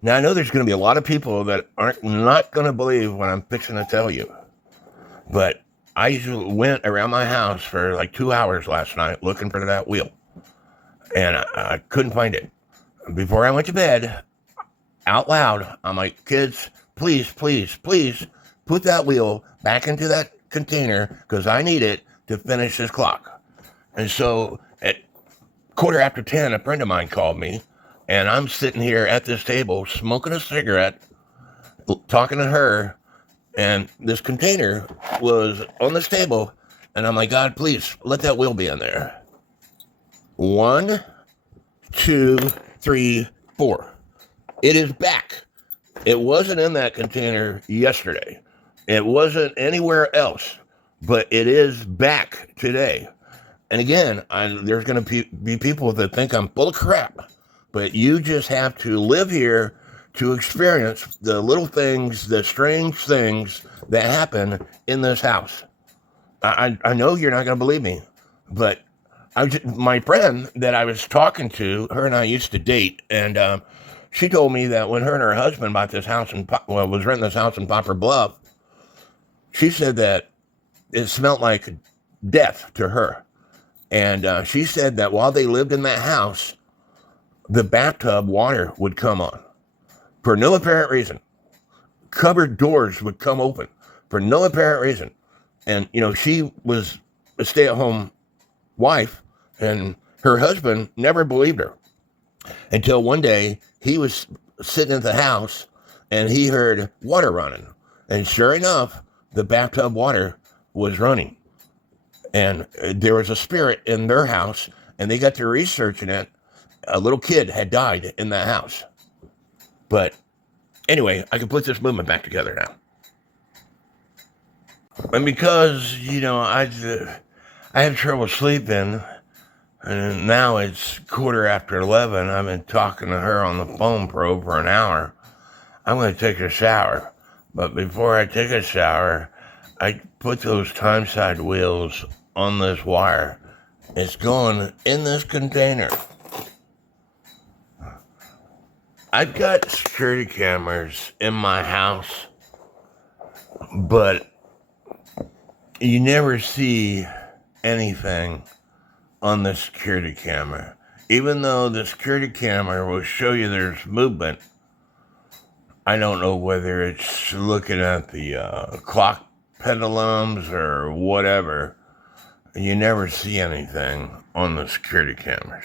Now, I know there's going to be a lot of people that aren't not going to believe what I'm fixing to tell you. But I went around my house for like 2 hours last night looking for that wheel. And I couldn't find it. Before I went to bed, out loud, I'm like, kids, please, please, please, put that wheel back into that container because I need it to finish this clock. And so at 10:15, a friend of mine called me, and I'm sitting here at this table smoking a cigarette, talking to her, and this container was on this table, and I'm like, God, please, let that wheel be in there. 1, 2, 3, 4. It is back. It wasn't in that container yesterday. It wasn't anywhere else, but it is back today. And again, there's going to be people that think I'm full of crap, but you just have to live here to experience the little things, the strange things that happen in this house. I know you're not going to believe me, but my friend that I was talking to, her and I used to date, and she told me that when her and her husband bought this house was renting this house in Poplar Bluff, she said that it smelled like death to her. And she said that while they lived in that house, the bathtub water would come on for no apparent reason. Cupboard doors would come open for no apparent reason. And, you know, she was a stay-at-home wife, and her husband never believed her. until one day he was sitting at the house and he heard water running. And sure enough, the bathtub water was running. And there was a spirit in their house, and they got to researching it. A little kid had died in that house. But anyway, I can put this movement back together now. And because, I have trouble sleeping, and now it's 11:15. I've been talking to her on the phone for over an hour. I'm going to take a shower. But before I take a shower, I put those time side wheels on this wire. It's going in this container. I've got security cameras in my house, but you never see anything on the security camera. Even though the security camera will show you there's movement, I don't know whether it's looking at the clock pendulums or whatever. You never see anything on the security cameras.